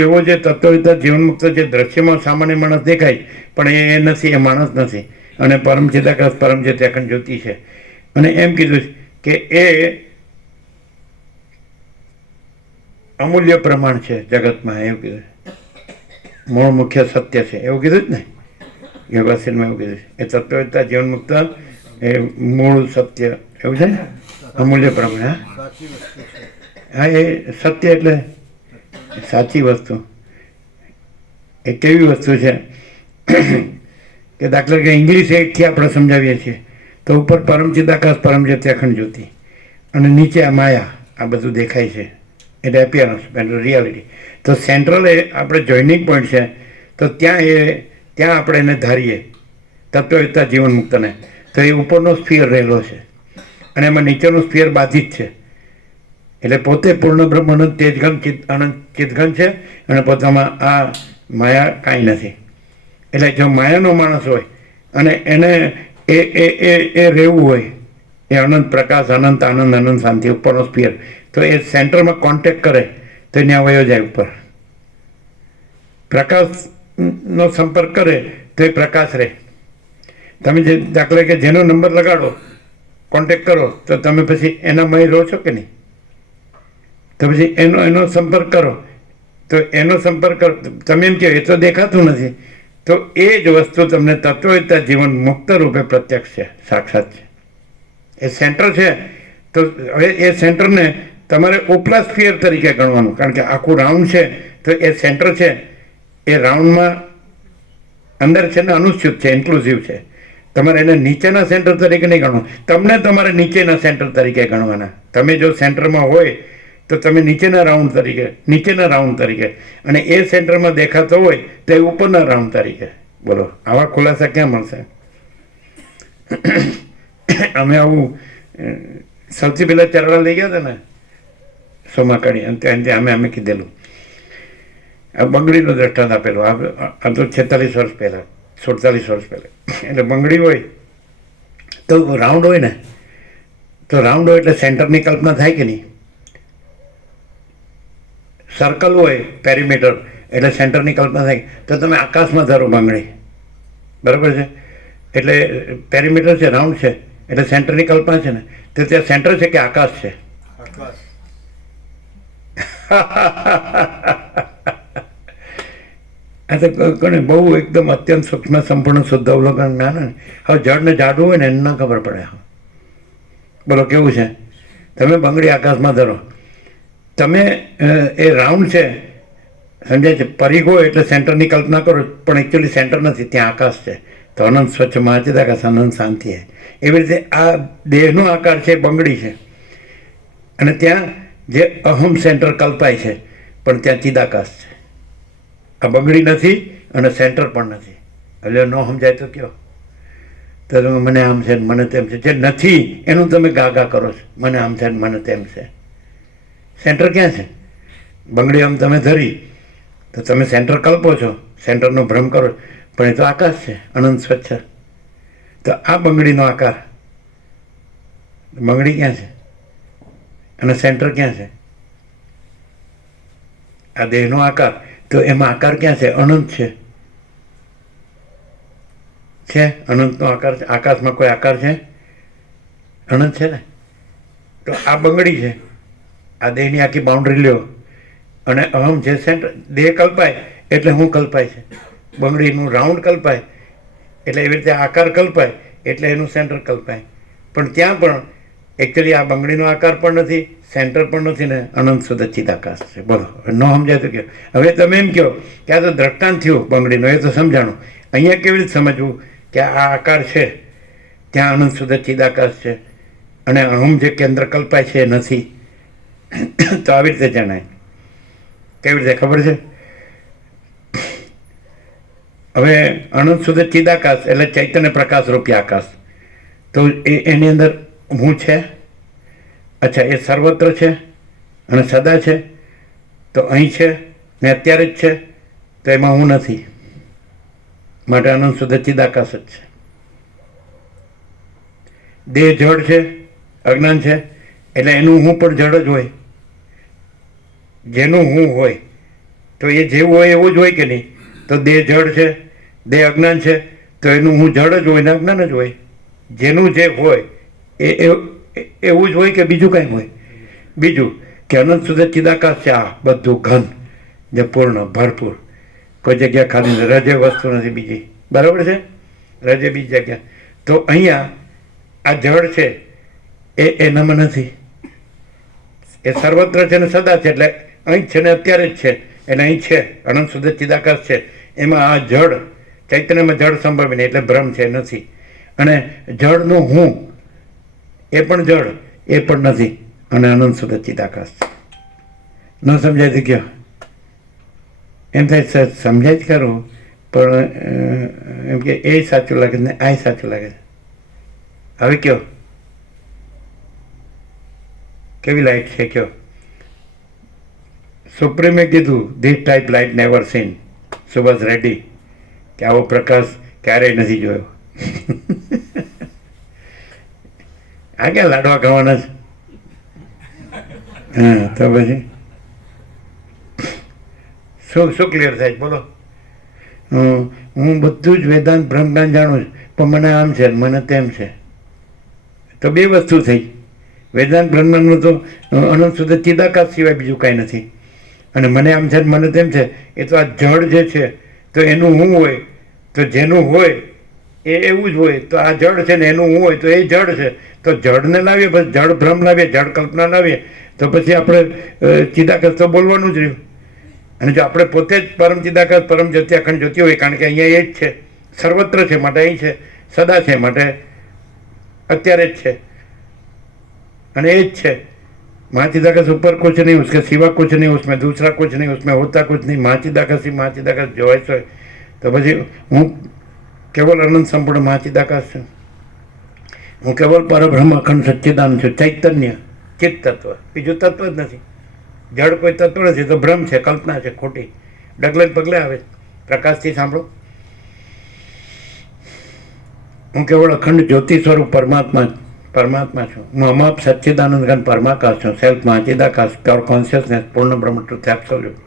એવો જે તત્વવિદા જીવનમુક્ત જે દ્રશ્યમાં સામાન્ય માણસ દેખાય પણ એ નથી, એ માણસ નથી. અને પરમ ચિદાકાશ પરમ જ્યોતિ અખંડ જ્યોતિ છે. અને એમ કીધું છે કે એ અમૂલ્ય પ્રમાણ છે જગતમાં, એવું કીધું. મૂળ મુખ્ય સત્ય છે, એવું કીધું જ ને યોગાસનમાં, એવું કીધું છે. એ તત્વવિદા જીવનમુક્ત એ મૂળ સત્ય, એવું છે ને, અમૂલ્ય પ્રમાણ. હા, એ સત્ય એટલે સાચી વસ્તુ. એ કેવી વસ્તુ છે કે દાખલા કે ઇંગ્લિશ એકથી આપણે સમજાવીએ છીએ તો ઉપર પરમ ચિદાકાશ પરમ જ્યોતિ અખંડ જ્યોતિ, અને નીચે આ માયા, આ બધું દેખાય છે, એટલે એપિયરન્સ રિયાલિટી. તો સેન્ટ્રલ એ આપણે જોઈનિંગ પોઈન્ટ છે, તો ત્યાં આપણે એને ધારીએ તત્વવિદતા જીવન મુક્તને, તો એ ઉપરનો સ્ફિયર રહેલો છે અને એમાં નીચેનો સ્ફિયર બાધિત છે. એટલે પોતે પૂર્ણ બ્રહ્મ અનંત તેજઘન અનંત ચિદઘન છે, અને પોતામાં આ માયા કાંઈ નથી. એટલે જો માયાનો માણસ હોય અને એને એ રહેવું હોય, એ અનંત પ્રકાશ, અનંત આનંદ, અનંત શાંતિ, ઉપરનો સ્ફિયર, તો એ સેન્ટરમાં કોન્ટેક્ટ કરે તો એને વયો જાય ઉપર. પ્રકાશનો સંપર્ક કરે તો એ પ્રકાશ રહે. તમે જે દાખલા કે જેનો નંબર લગાડો, કોન્ટેક્ટ કરો, તો તમે પછી એનામાં રહો છો કે નહીં? તો પછી એનો સંપર્ક કરો, તો એનો સંપર્ક કરો. તમે એમ કહો એ તો દેખાતું નથી, તો એ જ વસ્તુ તમને તત્વવિદતા જીવન મુક્ત રૂપે પ્રત્યક્ષ છે, સાક્ષાત છે. એ સેન્ટર છે. તો હવે એ સેન્ટરને તમારે ઉપલા સ્ફિયર તરીકે ગણવાનું, કારણ કે આખું રાઉન્ડ છે, તો એ સેન્ટર છે, એ રાઉન્ડમાં અંદર છે ને અનુચ્યુત છે, ઇન્ક્લુઝિવ છે. તમારે એને નીચેના સેન્ટર તરીકે નહીં ગણવું, તમને તમારે નીચેના સેન્ટર તરીકે ગણવાના. તમે જો સેન્ટરમાં હોય તો તમે નીચેના રાઉન્ડ તરીકે, અને એ સેન્ટરમાં દેખાતો હોય તો એ ઉપરના રાઉન્ડ તરીકે. બોલો, આવા ખુલાસા ક્યાં મળશે? અમે આવું સૌથી પહેલા ચરડા લઈ ગયા હતા ને સોમાકડી, અને ત્યાં અમે કીધેલું આ બંગડીનો દ્રષ્ટાંત આપેલો. આ તો 46 વર્ષ પહેલાં, 47 વર્ષ પહેલાં. એટલે બંગડી હોય તો રાઉન્ડ હોય ને, તો રાઉન્ડ હોય એટલે સેન્ટરની કલ્પના થાય કે નહીં? સર્કલ હોય પેરીમીટર એટલે સેન્ટરની કલ્પના થાય. તો તમે આકાશમાં ધરો બંગડી, બરાબર છે, એટલે પેરીમીટર છે, રાઉન્ડ છે, એટલે સેન્ટરની કલ્પના છે ને, તો ત્યાં સેન્ટર છે કે આકાશ છે? આકાશ. આ તો કોને બહુ એકદમ અત્યંત સૂક્ષ્મ સંપૂર્ણ શુદ્ધ અવલોકન જ્ઞાન ને. હવે જળને જાડવું હોય ને એને ના ખબર પડે. બોલો કેવું છે? તમે બંગડી આકાશમાં ધરો, તમે એ રાઉન્ડ છે, સમજાય છે, પરિઘો એટલે સેન્ટરની કલ્પના કરો, પણ એકચ્યુઅલી સેન્ટર નથી, ત્યાં આકાશ છે. તો અનંત સ્વચ્છ મહાચિદાકાશ અનંત શાંતિ છે. એવી રીતે આ દેહનો આકાર છે બંગડી છે, અને ત્યાં જે અહમ સેન્ટર કલ્પાય છે, પણ ત્યાં ચિદાકાશ છે. આ બંગડી નથી અને સેન્ટર પણ નથી. એટલે ન સમજાય તો કયો? તો તમે મને આમ છે ને મને તેમ છે, જે નથી એનું તમે ગાગા કરો છો, મને આમ છે ને મને તેમ છે. સેન્ટર ક્યાં છે? બંગડી આમ તમે ધરી તો તમે સેન્ટર કલ્પો છો, સેન્ટરનો ભ્રમ કરો છો, પણ એ તો આકાશ છે, અનંત સ્વચ્છ. તો આ બંગડીનો આકાર, બંગડી ક્યાં છે અને સેન્ટર ક્યાં છે? આ દેહનો આકાર, તો એમાં આકાર ક્યાં છે? અનંત છે, અનંતનો આકાર છે. આકાશમાં કોઈ આકાર છે? અનંત છે ને. તો આ બંગડી છે, આ દેહની આખી બાઉન્ડ્રી લ્યો, અને અહમ છે સેન્ટર. દેહ કલ્પાય એટલે હું કલ્પાય છે, બંગડીનું રાઉન્ડ કલ્પાય એટલે એવી રીતે આકાર કલ્પાય એટલે એનું સેન્ટર કલ્પાય. પણ ત્યાં પણ એકચ્યુઅલી આ બંગડીનો આકાર પણ નથી, સેન્ટર પણ નથી ને અનંત શુદ્ધ ચિદાકાશ છે. બોલો, ન સમજાય તો કહો. હવે તમે એમ કહો કે આ તો દ્રષ્ટાંત થયું બંગડીનો, એ તો સમજાણું. અહીંયા કેવી રીતે સમજવું કે આ આકાર છે, ત્યાં અનંત શુદ્ધ ચિદાકાશ છે, અને અહમ જે કેન્દ્ર કલ્પાય છે એ નથી? તો આવી રીતે જણાય. કેવી રીતે ખબર છે? હવે અનંત શુદ્ધ ચિદાકાશ એટલે ચૈતન્ય પ્રકાશ રૂપી આકાશ. તો એની અંદર હું છે. અચ્છા, એ સર્વત્ર છે અને સદા છે, તો અહીં છે ને અત્યારે જ છે, તો એમાં હું નથી. માટે અનંત શુદ્ધ ચિદાકાશ જ છે. દેહ જડ છે, અજ્ઞાન છે, એટલે એનું હું પણ જડ જ હોય. જેનું હું હોય તો એ જેવું હોય એવું જ હોય કે નહીં? તો દેહ જડ છે, દેહ અજ્ઞાન છે, તો એનું હું જડ જ હોય ને અજ્ઞાન જ હોય. જેનું જે હોય એ એવું જ હોય કે બીજું કાંઈ હોય? બીજું કે અનંત શુદ્ધ ચિદાકાશ છે આ બધું ઘન, જે પૂર્ણ ભરપૂર, કોઈ જગ્યા ખાલી નથી, રજે વસ્તુ નથી બીજી, બરાબર છે? રજે બીજી જગ્યા. તો અહીંયા આ જળ છે એ એનામાં નથી, એ સર્વત્ર છે ને સદા છે, એટલે અહીં જ છે ને અત્યારે જ છે, એટલે અહીં છે, અનંત શુદ્ધ ચિદાકાશ છે. એમાં આ જળ, ચૈતન્યમાં જળ સંભવીને એટલે ભ્રમ છે, નથી. અને જળનું હું એ પણ જળ, એ પણ નથી, અને અનંત શુદ્ધ ચિદાકાશ છે. ન સમજાય તો કયો? એમ થાય સમજાય જ ખરું, પણ એમ કે એ સાચું લાગે ને આ સાચું લાગે. હવે કયો કેવી લાઇટ છે? કયો? સુપ્રીમે કીધું this type light never scene. Subhash Reddy કે આવો પ્રકાશ ક્યારેય નથી જોયો. આ ક્યાં લાડવા ખાવાના છે? હા, તો પછી શું ક્લિયર થાય? બોલો. હું બધું જ વેદાંત બ્રહ્મજ્ઞાન જાણું છું, પણ મને આમ છે મને તેમ છે. તો બે વસ્તુ થઈ. વેદાંત બ્રહ્મજ્ઞાનનું તો અનંત શુદ્ધ ચિદાકાશ સિવાય બીજું કાંઈ નથી. અને મને આમ છે મને તેમ છે, એ તો આ જળ જે છે, તો એનું હું હોય, તો જેનું હોય એ એવું જ હોય. તો આ જળ છે ને એનું હું હોય, તો એ જળ છે. તો જળને લાવીએ, પછી જળ ભ્રમ લાવીએ, જળ કલ્પના લાવીએ, તો પછી આપણે ચિદાકાશ તો બોલવાનું જ રહ્યું. અને જો આપણે પોતે જ પરમ ચિદાકાશ, પરમ જ્યોતિ, અખંડ જ્યોતિ હોય, કારણ કે અહીંયા એ જ છે, સર્વત્ર છે માટે અહીં છે, સદા છે માટે અત્યારે જ છે, અને એ જ છે. महाचिदाकाश ऊपर कुछ नहीं, उसके सिवा कुछ नहीं, उसमें दूसरा कुछ नहीं, उसमें होता कुछ नहीं. महाचिदाकाश ही महाचिदाकाश જોવાય છે. તો પછી હું કેવલ અનંત સંપૂર્ણ महाचिदाकाश છું. હું કેવલ પરબ્રહ્મ અખંડ સચ્ચિદાનંદ છું, ચૈતન્ય ચિત્ત તત્વ, બીજું તત્વ જ નથી. જળ કોઈ તત્વ નથી, તો ભ્રમ છે, કલ્પના છે ખોટી, ડગલે પગલે આવે. પ્રકાશથી સાંભળો, હું કેવળ અખંડ જ્યોતિ સ્વરૂપ પરમાત્મા પરમાત્મા છું. હું અમાપ સચ્ચિદાનંદ ઘન પરમાકાશ છું. સેલ્ફ માચિદાકાશ, પ્યોર કોન્શિયસનેસ, પૂર્ણ બ્રહ્મ ટ્રુથ એબ્સોલ્યુટ.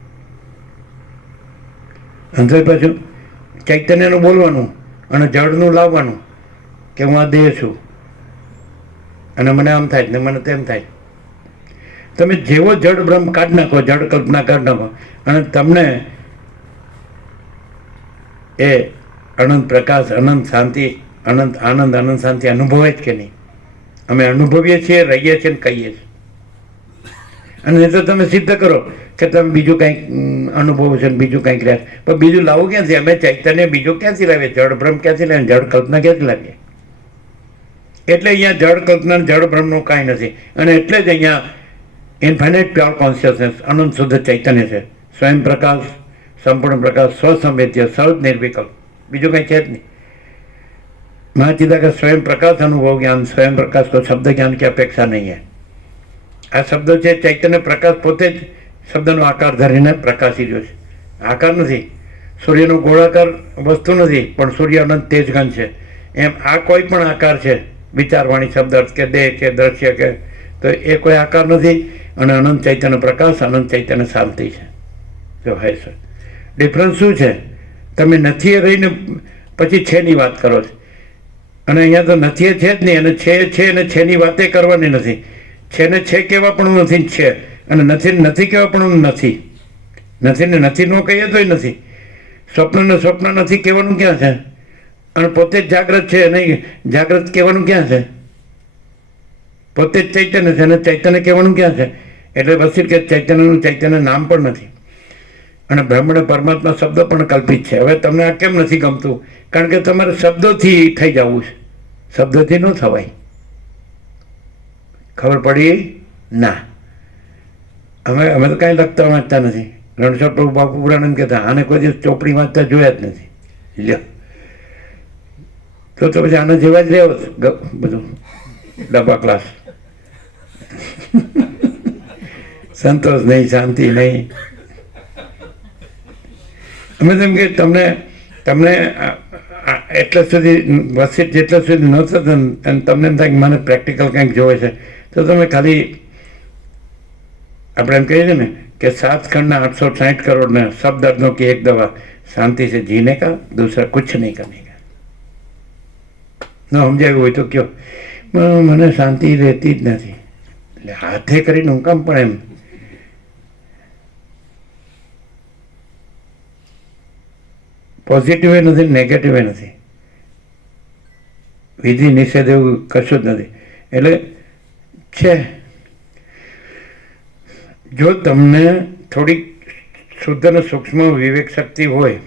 અને પાછું ચૈતન્યનું બોલવાનું અને જળનું લાવવાનું કે હું આ દેહ છું અને મને આમ થાય ને મને તેમ થાય. તમે જેવો જડ બ્રહ્મ કાઢી નાખો, જડ કલ્પના કાઢી નાખો અને તમને એ અનંત પ્રકાશ, અનંત શાંતિ, અનંત આનંદ, અનંત શાંતિ અનુભવાય જ કે નહીં? અમે અનુભવીએ છીએ, રહીએ છીએ ને કહીએ છીએ. અને નહીં તો તમે સિદ્ધ કરો કે તમે બીજું કંઈક અનુભવો છો ને બીજું કંઈક રહ્યા, પણ બીજું લાવો ક્યાંથી? અમે ચૈતન્ય બીજું ક્યાંથી લાવીએ? જળ બ્રહ્મ ક્યાંથી લાવીએ? જળ કલ્પના ક્યાંથી લાવીએ? એટલે અહીંયા જળ કલ્પના જળ બ્રહ્મનું કાંઈ નથી. અને એટલે જ અહીંયા ઇન્ફાઇનાઇટ પ્યોર કોન્શિયસનેસ, અનંત શુદ્ધ ચૈતન્ય છે. સ્વયં પ્રકાશ, સંપૂર્ણ પ્રકાશ, સ્વસંવેદ્ય, સહજ નિર્વિકલ્પ, બીજું કંઈ છે જ નહીં. महाचिदा का स्वयं प्रकाश अनुभव ज्ञान, स्वयं प्रकाश को शब्द ज्ञान की अपेक्षा नहीं है. આ શબ્દ છે ચૈતન્ય પ્રકાશ પોતે જ શબ્દનો આકાર ધરીને પ્રકાશી રહ્યો છે. આકાર નથી, સૂર્યનો ગોળાકાર વસ્તુ નથી, પણ સૂર્ય અનંત તેજગન છે. એમ આ કોઈ પણ આકાર છે, વિચારવાણી, શબ્દ અર્થ કે દેહ કે દ્રશ્ય કે, તો એ કોઈ આકાર નથી. અને અનંત ચૈતન્ય પ્રકાશ, અનંત ચૈતન્ય શાંતિ છે. જો હે સર, ડિફરન્સ શું છે? તમે નથી રહીને પછી છેની વાત કરો છો, અને અહીંયા તો નથી છે જ નહીં. અને છે અને છેની વાતે કરવાની નથી. છે ને છે કહેવા પણ નથી છે, અને નથી નથી કહેવા પણ નથી. નથી ને નથી ન કહીએ તોય નથી. સ્વપ્ન ને સ્વપ્ન નથી કહેવાનું ક્યાં છે? અને પોતે જ જાગ્રત છે, નહીં જાગ્રત કહેવાનું ક્યાં છે? પોતે જ ચૈતન્ય છે, અને ચૈતન્ય કહેવાનું ક્યાં છે? એટલે વસીલ કે ચૈતન્યનું ચૈતન્ય નામ પણ નથી. અને બ્રહ્મણ પરમાત્મા શબ્દ પણ કલ્પિત છે. હવે તમને આ કેમ નથી ગમતું? કારણ કે તમારે શબ્દોથી થઈ જવું છે. શબ્દોથી ન થવાય. ખબર પડી? ના. અમે તો કાંઈ લખતા વાંચતા નથી. રણછોડ પ્રભુ બાપુ પુરાણંદ કહેતા, આને કોઈ દિવસ ચોપડી વાંચતા જોયા જ નથી. લ્યો, તો પછી આના જેવા જ રહ્યો બધું ડબ્બા ક્લાસ. સંતોષ નહીં, શાંતિ નહીં. અમે તેમ કે તમને એટલે સુધી વસીટ જેટલા સુધી ન થતા અને તમને એમ થાય કે મને પ્રેક્ટિકલ કંઈક જોવે છે, તો તમે ખાલી આપણે એમ કહીએ છીએ ને કે 7 ખંડના 860 કરોડના सब दर्दों की एक दवा शांति से जीने का, दूसरा कुछ नहीं करने का. ન સમજાયું હોય તો કયો, મને શાંતિ રહેતી જ નથી. એટલે હાથે કરીને હું કામ પણ એમ પોઝિટિવ નથી, નેગેટિવ નથી, વિધિ નિષેધ એવું કશું જ નથી. એટલે છે, જો તમને થોડીક શુદ્ધ અને સૂક્ષ્મ વિવેક શક્તિ હોય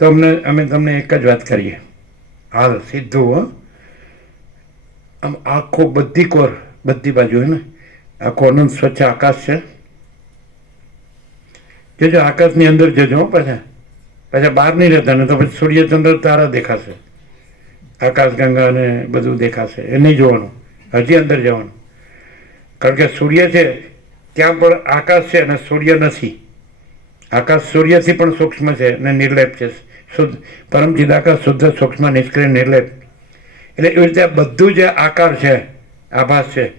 તો અમે તમને એક જ વાત કરીએ, હાલ સીધું. આમ આખો બધી કોર, બધી બાજુ હે ને આખો અનંત સ્વચ્છ આકાશ છે. જોજો આકાશની અંદર જજો, પાછા બહાર નહીં રહેતા ને તો પછી સૂર્યચંદ્ર તારા દેખાશે, આકાશ ગંગા ને બધું દેખાશે. એ નહીં જોવાનું, હજી અંદર જવાનું. કારણ કે સૂર્ય છે ત્યાં પણ આકાશ છે અને સૂર્ય નથી. આકાશ સૂર્યથી પણ સૂક્ષ્મ છે અને નિર્લેપ છે. શુદ્ધ પરમ ચિદાકાશ, શુદ્ધ સૂક્ષ્મ નિષ્ક્રિય નિર્લેપ. એટલે એવી રીતે બધું જે આકાર છે, આભાસ છે,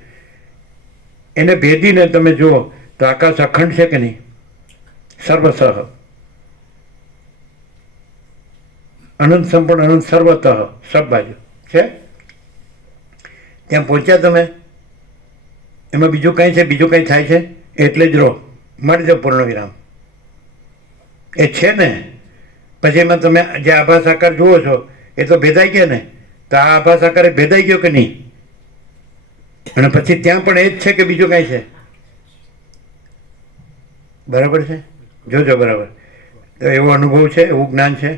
એને ભેદીને તમે જુઓ તો આકાશ અખંડ છે કે નહીં? સર્વસહ અનંત, સંપૂર્ણ અનંત, સર્વતઃ, સબ બાજુ છે. ત્યાં પહોંચ્યા તમે, એમાં બીજું કંઈ છે? બીજું કંઈ થાય છે? એટલે જ રહો, મળી જાઓ પૂર્ણ વિરામ. એ છે ને, પછી એમાં તમે જે આભાસ આકાર જુઓ છો એ તો ભેદાઈ ગયા ને. તો આ આભાસ આકાર એ ભેદાઈ ગયો કે નહીં? અને પછી ત્યાં પણ એ જ છે કે બીજું કાંઈ છે? બરાબર છે? જોજો બરાબર. તો એવો અનુભવ છે, એવું જ્ઞાન છે.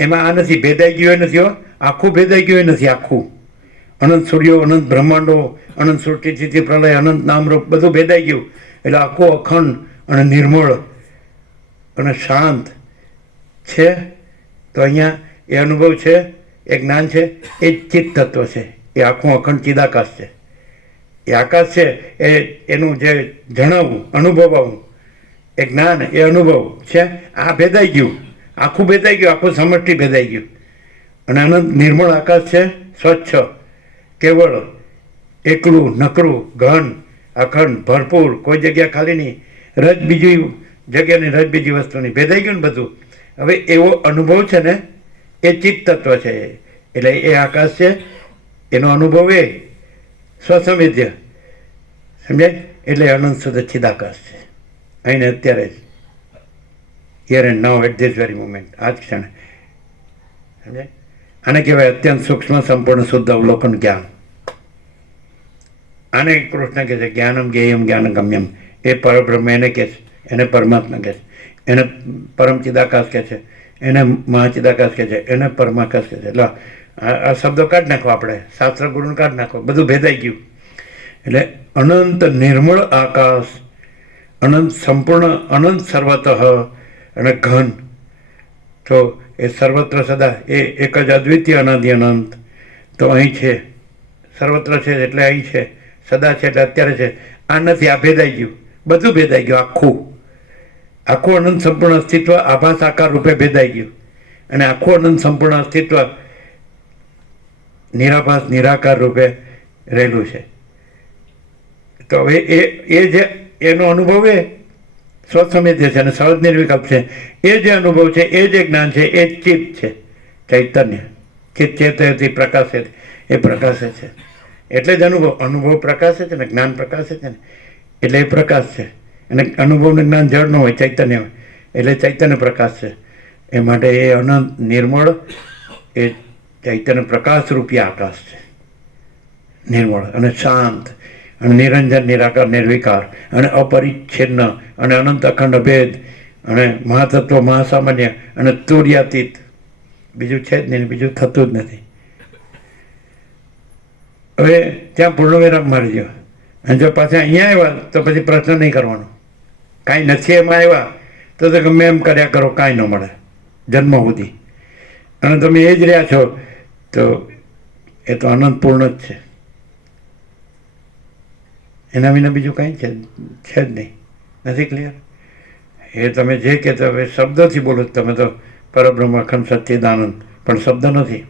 એમાં આ નથી, ભેદાઈ ગયું એ નથી. આખું ભેદાઈ ગયું એ નથી. આખું અનંત સૂર્યો, અનંત બ્રહ્માંડો, અનંત સૃષ્ટિ, સ્થિતિ, પ્રલય, અનંત નામરૂપ બધું ભેદાઈ ગયું. એટલે આખું અખંડ અને નિર્મળ અને શાંત છે. તો અહીંયા એ અનુભવ છે, એ જ્ઞાન છે, એ ચિત્ત તત્વ છે. એ આખું અખંડ ચિદાકાશ છે. એ આકાશ છે, એનું જે જણાવવું, અનુભવવું, એ જ્ઞાન, એ અનુભવ છે. આ ભેદાઈ ગયું, આખું ભેદાઈ ગયું, આખું સમષ્ટિ ભેદાઈ ગયું. અને અનંત નિર્મળ આકાશ છે, સ્વચ્છ. કેવળ, એકલું, નકરું, ઘન, અખંડ, ભરપૂર, કોઈ જગ્યા ખાલી નહીં, રજ બીજી જગ્યાની રજ બીજી વસ્તુની, ભેદાઈ ગયું ને બધું. હવે એવો અનુભવ છે ને એ ચિત્ત તત્વ છે. એટલે એ આકાશ છે, એનો અનુભવ એ સ્વસંવેદ્ય, સમજાય? એટલે અનંત શુદ્ધ ચિદાકાશ છે, અહીં ને અત્યારે જ, here and now, at this very moment, આ જ ક્ષણે, સમજાય? આને કહેવાય અત્યંત સૂક્ષ્મ સંપૂર્ણ શુદ્ધ અવલોકન જ્ઞાન. આને કૃષ્ણ કહે છે જ્ઞાનમ જ્ઞેયમ જ્ઞાન ગમ્યમ. એ પરબ્રહ્મ એને કહે છે, એને પરમાત્મા કહે છે, એને પરમ ચિદાકાશ કહે છે, એને મહાચિદાકાશ કહે છે, એને પરમાકાશ કહે છે. એટલે આ શબ્દો કાઢી નાખો, આપણે શાસ્ત્ર ગુરુને કાઢી નાખો, બધું ભેદાઈ ગયું. એટલે અનંત નિર્મળ આકાશ, અનંત સંપૂર્ણ, અનંત સર્વતઃ અને ઘન. તો એ સર્વત્ર સદા એ એક જ અદ્વિતીય અનાદિ અનંત. તો અહીં છે, સર્વત્ર છે એટલે અહીં છે, સદા છે એટલે અત્યારે છે. આ નથી, આ ભેદાઈ ગયું, બધું ભેદાઈ ગયું. આખું અનંત સંપૂર્ણ અસ્તિત્વ આભાસ આકાર રૂપે ભેદાઈ ગયું. અને આખું અનંત સંપૂર્ણ અસ્તિત્વ નિરાભાસ નિરાકાર રૂપે રહેલું છે. તો હવે એ જે એનો અનુભવ એ સ્વસંવેદ્ય છે અને સહજ નિર્વિકલ્પ છે. એ જે અનુભવ છે, એ જે જ્ઞાન છે, એ ચિત્ત છે, ચૈતન્ય. ચિત્ત ચેતયતિ પ્રકાશે, એ પ્રકાશે છે. એટલે જ અનુભવ પ્રકાશે છે ને, જ્ઞાન પ્રકાશે છે ને, એટલે એ પ્રકાશ છે. અને અનુભવનું જ્ઞાન જળ ન હોય, ચૈતન્ય હોય, એટલે ચૈતન્ય પ્રકાશ છે. એ માટે એ અનંત નિર્મળ, એ ચૈતન્ય પ્રકાશ રૂપી આકાશ છે, નિર્મળ અને શાંત અને નિરંજન, નિરાકાર, નિર્વિકાર અને અપરિચ્છિન્ન અને અનંત અખંડ અભેદ અને મહાતત્વ, મહાસામાન્ય અને તુર્યાતીત. બીજું છે જ નહીં, બીજું થતું જ નથી. હવે ત્યાં પૂર્ણવિરામ મારી દો. અને જો પાછા અહીંયા આવ્યા તો પછી પ્રશ્ન નહીં કરવાનો. કાંઈ નથી એમાં આવ્યા તો ગમે એમ કર્યા કરો, કાંઈ ન મળે જન્મ સુધી. અને તમે એ જ રહ્યા છો તો એ તો અનંતપૂર્ણ જ છે. એના વિના બીજું કાંઈ છે જ નહીં. નથી ક્લિયર? એ તમે જે કહેતો હવે શબ્દોથી બોલો તમે તો પરબ્રહ્મ અખંડ સચ્ચિદાનંદ, પણ શબ્દ નથી.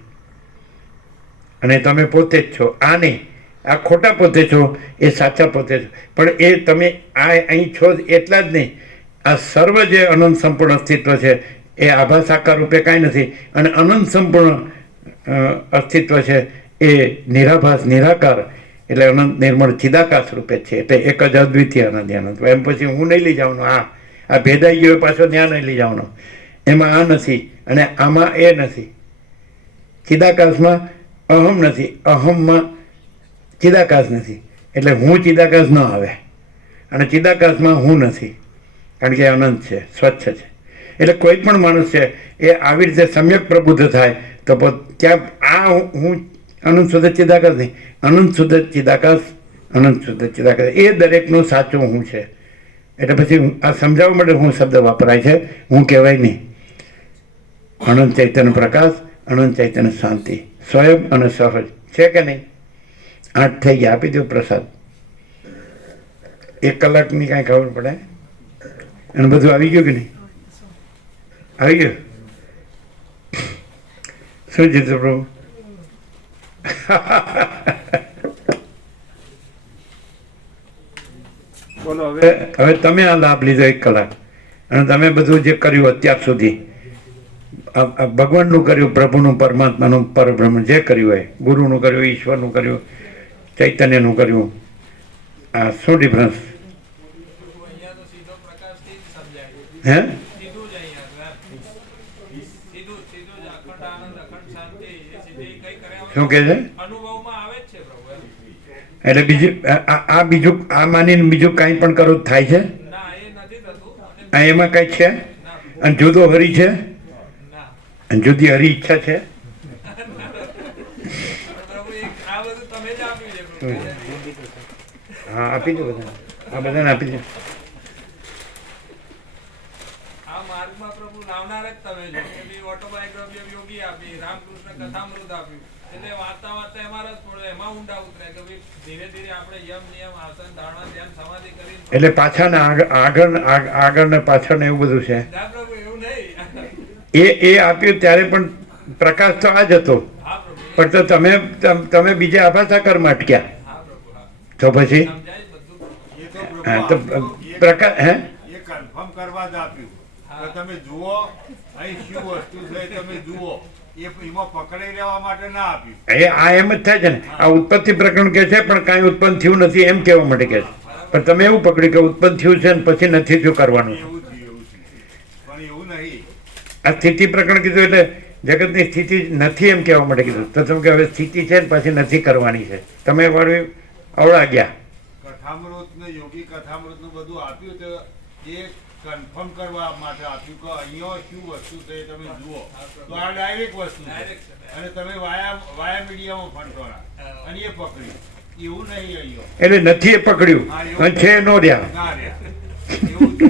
અને તમે પોતે જ છો. આ નહીં, આ ખોટા પોતે છો, એ સાચા પોતે છો. પણ એ તમે આ અહીં છો એટલા જ નહીં, આ સર્વ જે અનંત સંપૂર્ણ અસ્તિત્વ છે એ આભાસ આકાર રૂપે કાંઈ નથી. અને અનંત સંપૂર્ણ અસ્તિત્વ છે એ નિરાભાસ નિરાકાર, એટલે અનંત નિર્મળ ચિદાકાશ રૂપે છે. એટલે એક જ અદ્વિતીય અનંત અનંત. એમ પછી હું નહીં લઈ જવાનો, આ ભેદાઈ ગયો પાછો ત્યાં નહીં લઈ જવાનો. એમાં આ નથી અને આમાં એ નથી. ચિદાકાશમાં અહમ નથી, અહમમાં ચિદાકાશ નથી. એટલે હું ચિદાકાશ ન આવે, અને ચિદાકાશમાં હું નથી, કારણ કે અનંત છે, સ્વચ્છ છે. એટલે કોઈ પણ માણસ છે એ આવી રીતે સમ્યક પ્રબુદ્ધ થાય તો ત્યાં આ હું અનંત શુદ્ધ ચિદાકાશ નહીં, અનંત શુદ્ધ ચિદાકાશ, અનંત શુદ્ધ ચિદાકાશ એ દરેકનું સાચું હું છે. એટલે પછી આ સમજાવવા માટે હું શબ્દ વાપરાય છે, હું કહેવાય નહીં. અનંત ચૈતન્ય પ્રકાશ, અનંત ચૈતન્ય શાંતિ, સ્વયં અને સહજ છે કે નહીં? 8 થઈ ગયા, આપી દો પ્રસાદ. 1 કલાકની કાંઈ ખબર પડે? અને બધું આવી ગયું કે નહીં? આવી ગયું? શું જીતું પ્રભુ? બોલો હવે તમે આ લાભ લીધો 1 કલાક, અને તમે બધું જે કર્યું અત્યાર સુધી, ભગવાનનું કર્યું, પ્રભુનું, પરમાત્માનું, પરબ્રહ્મ જે કર્યું હોય, ગુરુનું કર્યું, ઈશ્વરનું કર્યું, ચૈતન્યનું કર્યું, આ શું ડિફરન્સ? અહીંયા તો સીધો પ્રકાશથી જ સમજાય. હે? સીધું જ અહીંયા સીધું જ અખંડ આનંદ, અખંડ શાંતિ, એ સીધી કઈ કર્યા શું કહે છે? અનુભવમાં આવે જ છે પ્રભુ એમ. એટલે બીજું આ બીજું આ માનીને બીજું કાંઈ પણ કરો તો થાય છે? ના, એ નથી થતું. આ એમાં કંઈ છે? અને જુદો હરી છે? ના અને જુદી હરી ઈચ્છા છે? પ્રભુ આ બધું તમે જ આપ્યું છે પ્રભુ. હા, આપી દો બધાને, આ બધાને આપી દો. આ માર્ગમાં પ્રભુ લાવનાર જ તમે છો. કે ભઈ ઓટોબાયોગ્રાફી ઓફ યોગી આપી, રામકૃષ્ણ કથામૃત આપ્યું. એટલે વાંચતા વાંચતા એમાં રસ પડે, એમાં ઊંડા ઉતરે કે ભાઈ ધીરે ધીરે આપણે યમ નિયમ આસન ધારણા ધ્યાન સમાધિ કરીને. એટલે પાછા ને આગળ ને પાછળ ને એવું બધું છે. ના પ્રભુ એવું નહીં. એ આપ્યું ત્યારે પણ પ્રકાશ તો આ જ હતો, હા પ્રભુ. પણ તો તમે બીજા આભાસા કર્મ અટક્યા હા પ્રભુ હા તો પછી સમજાય બધું પ્રભુ. એ તો હા, પ્રભુ તો આપ્યું. પ્રકાર હે એ કન્ફર્મ કરવા જ આપ્યું તો તમે જુઓ અહીં શું વસ્તુ છે તમે જુઓ એમાં પકડાઈ રહેવા માટે ના આપ્યું. આ એમ જ થાય છે ને આ ઉત્પત્તિ પ્રકરણ કે છે પણ કાંઈ ઉત્પન્ન થયું નથી એમ કહેવા માટે કે છે પણ તમે એવું પકડ્યું કે ઉત્પન્ન થયું છે ને પછી નથી થયું કરવાનું એવું થયું પણ એવું નહીં. આ સ્થિતિ પ્રકરણ કીધું એટલે જગતની સ્થિતિ નથી એમ કહેવા માટે કીધું તો તમે કે હવે સ્થિતિ છે ને પછી નથી કરવાની છે તમે વાળું અવળા ગયા કથામૃત ને યોગી કથામૃત નું બધું આપ્યું તો એ કન્ફર્મ કરવા માટે આપ્યું કે અહીંયા શું વસ્તુ છે એ તમે જુઓ તો આ ડાયરેક્ટ વસ્તુ છે Direct છે. અને તમે વાયા મીડિયામાં ફંટોળા અને એ પકડ્યું એવું નહીં અહીંયા એટલે નથી એ પકડ્યું અને છે નો રહ્યા ના રહ્યા એવું જ.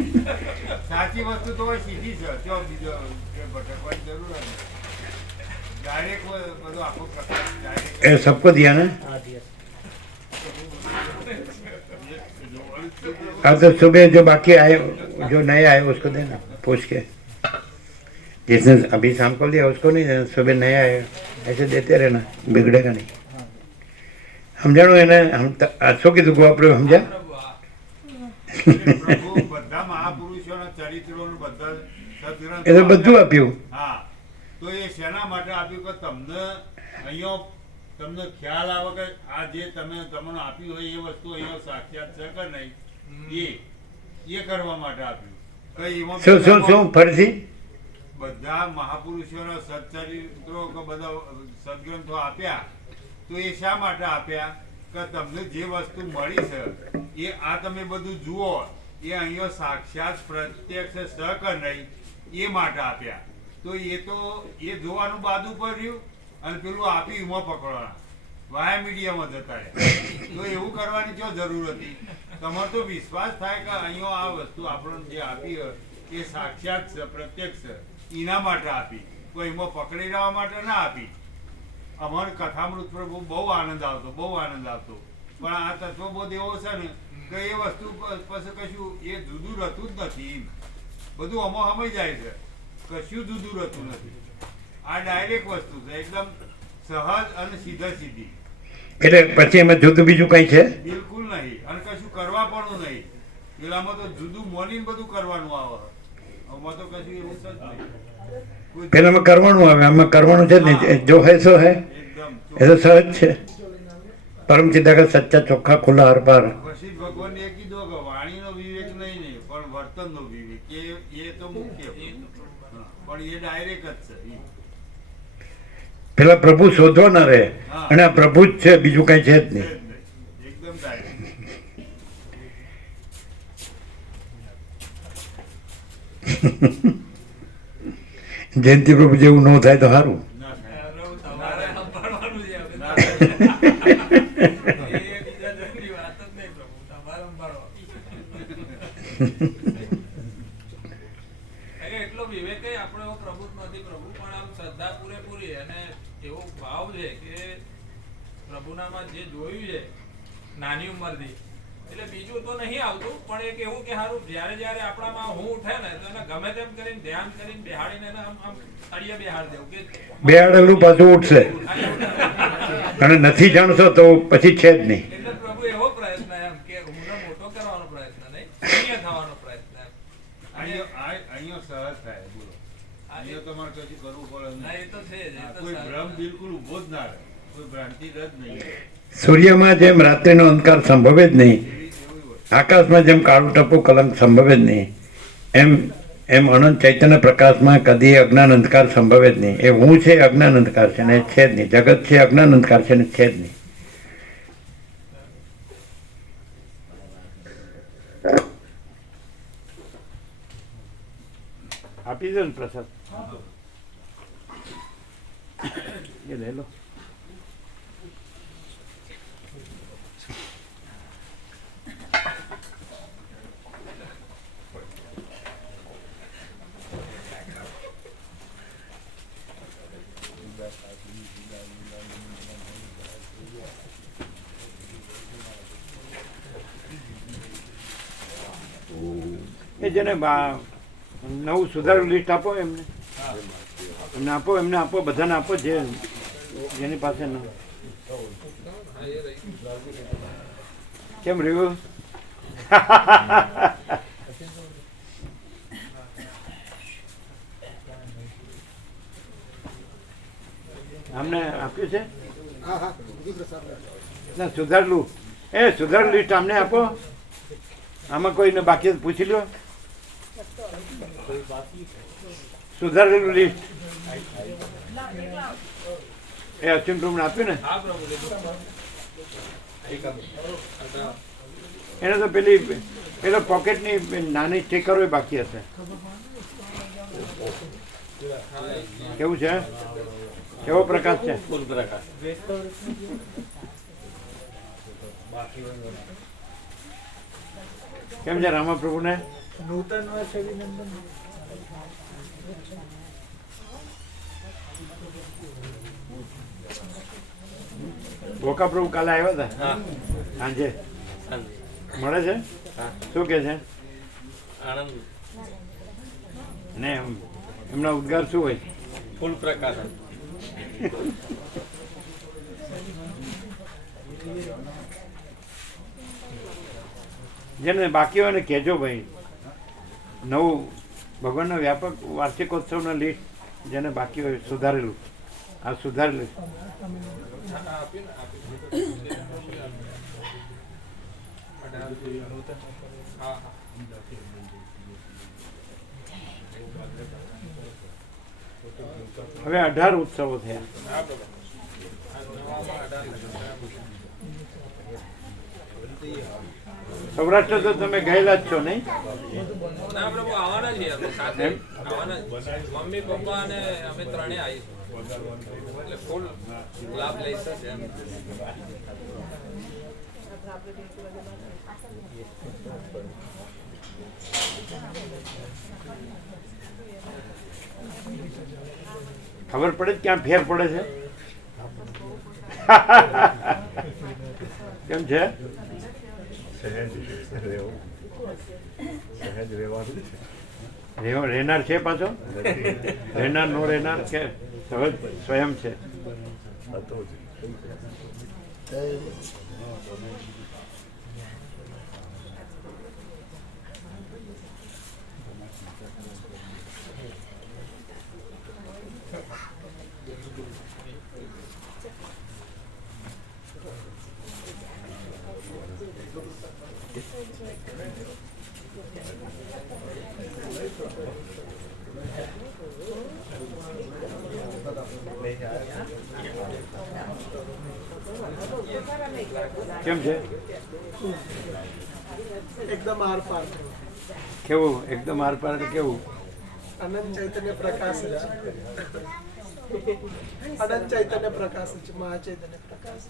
સાચી વસ્તુ તો હોય સીધી છે જો બીજો કે ભટકવાની જરૂર નથી ડાયરેક્ટ બધો આખો પ્રકાર ડાયરેક્ટ એ सबको दिया ना हाँ दिया हाँ तो सुबह जो बाकी आए जो नए आए उसको देना पूछ के जिसने अभी शाम को दिया उसको नहीं देना सुबह नए आए ऐसे देते रहना बिगड़ेगा नहीं સમજાણું એને શું કીધું ગોવાપ્રભુ સમજ્યા પ્રભુ હા પ્રભુ બધા મહાપુરુષોના ચરિત્રોનું બધા સદગ્રંથો એ તો બધું આપ્યું હા તો એ શેના માટે આપ્યું કે તમને અહીંયા તમને ખ્યાલ આવે કે આ જે તમને આપ્યું હોય એ વસ્તુ અહીંયા સાક્ષાત છે કે નહીં એ કરવા માટે આપ્યું કઈ એમાં શું શું શું ફરીથી બધા મહાપુરુષોના સચ્ચરિત્રો કે બધા સદગ્રંથો આપ્યા તો એ શા માટે આપ્યા કે તમને જે વસ્તુ મળી છે એ આ તમે બધું જુઓ એ અહીંયા સાક્ષાત પ્રત્યક્ષ છે કે નહીં એ માટે આપ્યા તો એ જોવાનું બાદ ઉપર રહ્યું અને પેલું આપ્યું એમાં પકડવાના વાયા મીડિયામાં જતા રહ્યા તો એવું કરવાની જો જરૂર હતી તમારો તો વિશ્વાસ થાય કે અહીંયા આ વસ્તુ આપણને જે આપી હોય એ સાક્ષાત છે પ્રત્યક્ષ છે એના માટે આપી કોઈ એમાં પકડી રહેવા માટે ના આપી અમારે કથામૃત પર બહુ આનંદ આવતો પણ આ તત્વબોધ એવો છે ને કે એ વસ્તુ પછી કશું એ જુદું રહેતું જ નથી એમ બધું આમાં સમય જાય છે કશું જુદું રહેતું નથી આ ડાયરેક્ટ વસ્તુ છે એકદમ સહજ અને સીધી એટલે પછી એમાં જુદું બીજું કંઈ છે બિલકુલ નહીં અને કશું કરવા પણ નહીં પેલામાં તો જુદું મોનીને બધું કરવાનું આવે આમાં તો કશું એવું છે જ નહીં પેલામાં કરવાનું આવે આમાં કરવાનું છે જ નહીં જો હે સો હે એકદમ એ તો સહજ છે પરમ ચિદાગત સચ્ચા ચોખ્ખા ખુલ્લા હર પાર પછી ભગવાન એ કીધું કે વાણીનો વિવેક નહીં પણ વર્તનનો વિવેક એ તો મુખ્ય હા, પણ એ ડાયરેક્ટ જ છે ઈ. પેલા પ્રભુ શોધો ન રહે અને આ પ્રભુ જ છે બીજું કઈ છે જ છે જ નહીં નહીં. એકદમ ડાયરેક્ટ જયંતિ પ્રભુ જેવું ન થાય તો સારું ના થાય. પ્રભુ તમારે સંભાળવાનું છે હવે. ના થાય. એ બીજા જણની વાત જ નહીં પ્રભુ તમારે સંભાળવાનું એટલો વિવેક આપણો એવો પ્રભુ જ નથી પ્રભુ પણ આમ શ્રદ્ધા પૂરેપૂરી અને એવો ભાવ છે કે પ્રભુનામાં જે જોયું છે નાની ઉંમરથી એટલે બીજું તો નહીં આવતું પણ એક એવું કે સારું જ્યારે જ્યારે આપણામાં હું ઉઠે ને તો એને ગમે તેમ કરીને ધ્યાન કરીને બેહાડીને એને આમ આમ તળિયે બેહાડી દેવું કે બેહાડેલું પાછું ઉઠશે અને નથી જાણશો તો પછી છે જ નહીં એટલે પ્રભુ એવો પ્રયત્ન એમ કે ઊંડો મોટો કરવાનો પ્રયત્ન નહીં શૂન્ય થવાનો પ્રયત્ન એમ. અહીંયા સહજ થાય બોલો અહીંયા તમારે કશું કરવું પડે ના, નહીં. એ તો છે જ, એ તો કોઈ સારું. ભ્રમ બિલકુલ ઊભો જ ના રહે કોઈ ભ્રાંતિ જ નહીં સૂર્યમાં જેમ રાત્રિનો અંધકાર સંભવે જ નહીં એવી વસ્તુ આકાશમાં જેમ કાળું ટપું કલંક સંભવે જ નહીં એમ અનંત ચૈતન્ય પ્રકાશમાં કદી અજ્ઞાન અંધકાર સંભવે જ નહીં એ હું છે અજ્ઞાન અંધકાર છે ને એ છે જ નહીં જગત છે અજ્ઞાન અંધકાર છે ને છે જ નહીં આપી દો ને પ્રસાદ એ લઈ લો એ જેને નવું સુધારેલું લિસ્ટ આપો એમને આપો બધાને આપો જે જેની પાસે ન હા એ રહી કેમ રહ્યું? અમને આપ્યું છે ના સુધારેલું સુધારેલું લિસ્ટ અમને આપો. આમાં કોઈને બાકી પૂછી લો. સુધારેલું લિસ્ટ એ અશ્વિન પ્રભુને આપ્યું ને? હા પ્રભુ એને તો પેલો પોકેટની નાની સ્ટીકરો બાકી હશે. કેવું છે? કેવો પ્રકાશ છે? ફૂલ પ્રકાશ. કેમ છે રામાપ્રભુને? નૂતન વર્ષ અભિનંદન. ગોકા પ્રભુ કાલે આવ્યા હતા સાંજે મળે છે? શું કે છે? આનંદ ને એમના ઉદ્ગાર શું હોય? ફૂલ પ્રકાશ. જેને બાકી હોય ને કહેજો ભાઈ. નવું ભગવાનના વ્યાપક વાર્ષિકોત્સવના લિસ્ટ જેને બાકી હોય સુધારેલું. આ સુધારેલું હવે 18 ઉત્સવો થયા. સૌરાષ્ટ્ર તો તમે ગયેલા જ છો નહીં? ના પ્રભુ આવવાના છીએ અમે સાથે આવવાના જ. મમ્મી પપ્પા અને અમે ત્રણેય આવીશું એટલે ફૂલ લાભ લઈ શકશે એમ. ખબર પડે જ ક્યાં ફેર પડે છે? કેમ છે? રહેનાર છે પાછો? રહેનાર નો રહેનાર કે સહજ સ્વયં છે? કેમ છે? એકદમ આર પાર. કેવું એકદમ આરપાર? એટલે કેવું? અનંત ચૈતન્ય પ્રકાશ છે. અનંત ચૈતન્ય પ્રકાશ છે. મહાચૈતન્ય પ્રકાશ.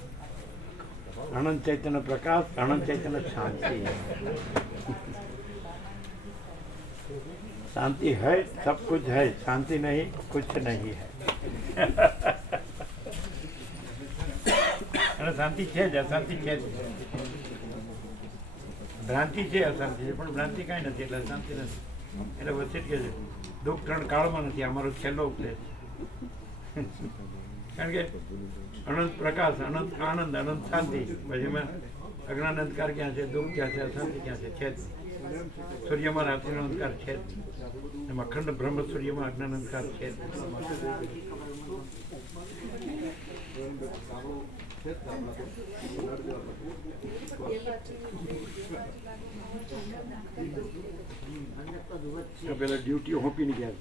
अनंत चैतन्य प्रकाश, अनंत चैतन्य शांति. शांति है, सब कुछ है. शांति नहीं, कुछ नहीं है. અને શાંતિ છે જ, અશાંતિ છે જ. ભ્રાંતિ છે, અશાંતિ છે, પણ ભ્રાંતિ કાંઈ નથી એટલે શાંતિ નથી. એટલે વચ્ચે જ કે છે દુઃખ ત્રણ કાળમાં નથી. અમારો છેલ્લો ઉપદેશ. કારણ કે અનંત પ્રકાશ, અનંત આનંદ, અનંત શાંતિ. પછી એમાં અજ્ઞાન અંધકાર ક્યાં છે, દુઃખ ક્યાં છે, અશાંતિ ક્યાં છે? છે જ. સૂર્યમાં રાત્રિનો અંધકાર છે જ. એમાં અખંડ બ્રહ્મ સૂર્યમાં અજ્ઞાન અંધકાર છે જ. પેલા ડ્યુટી હોપીને ગયા.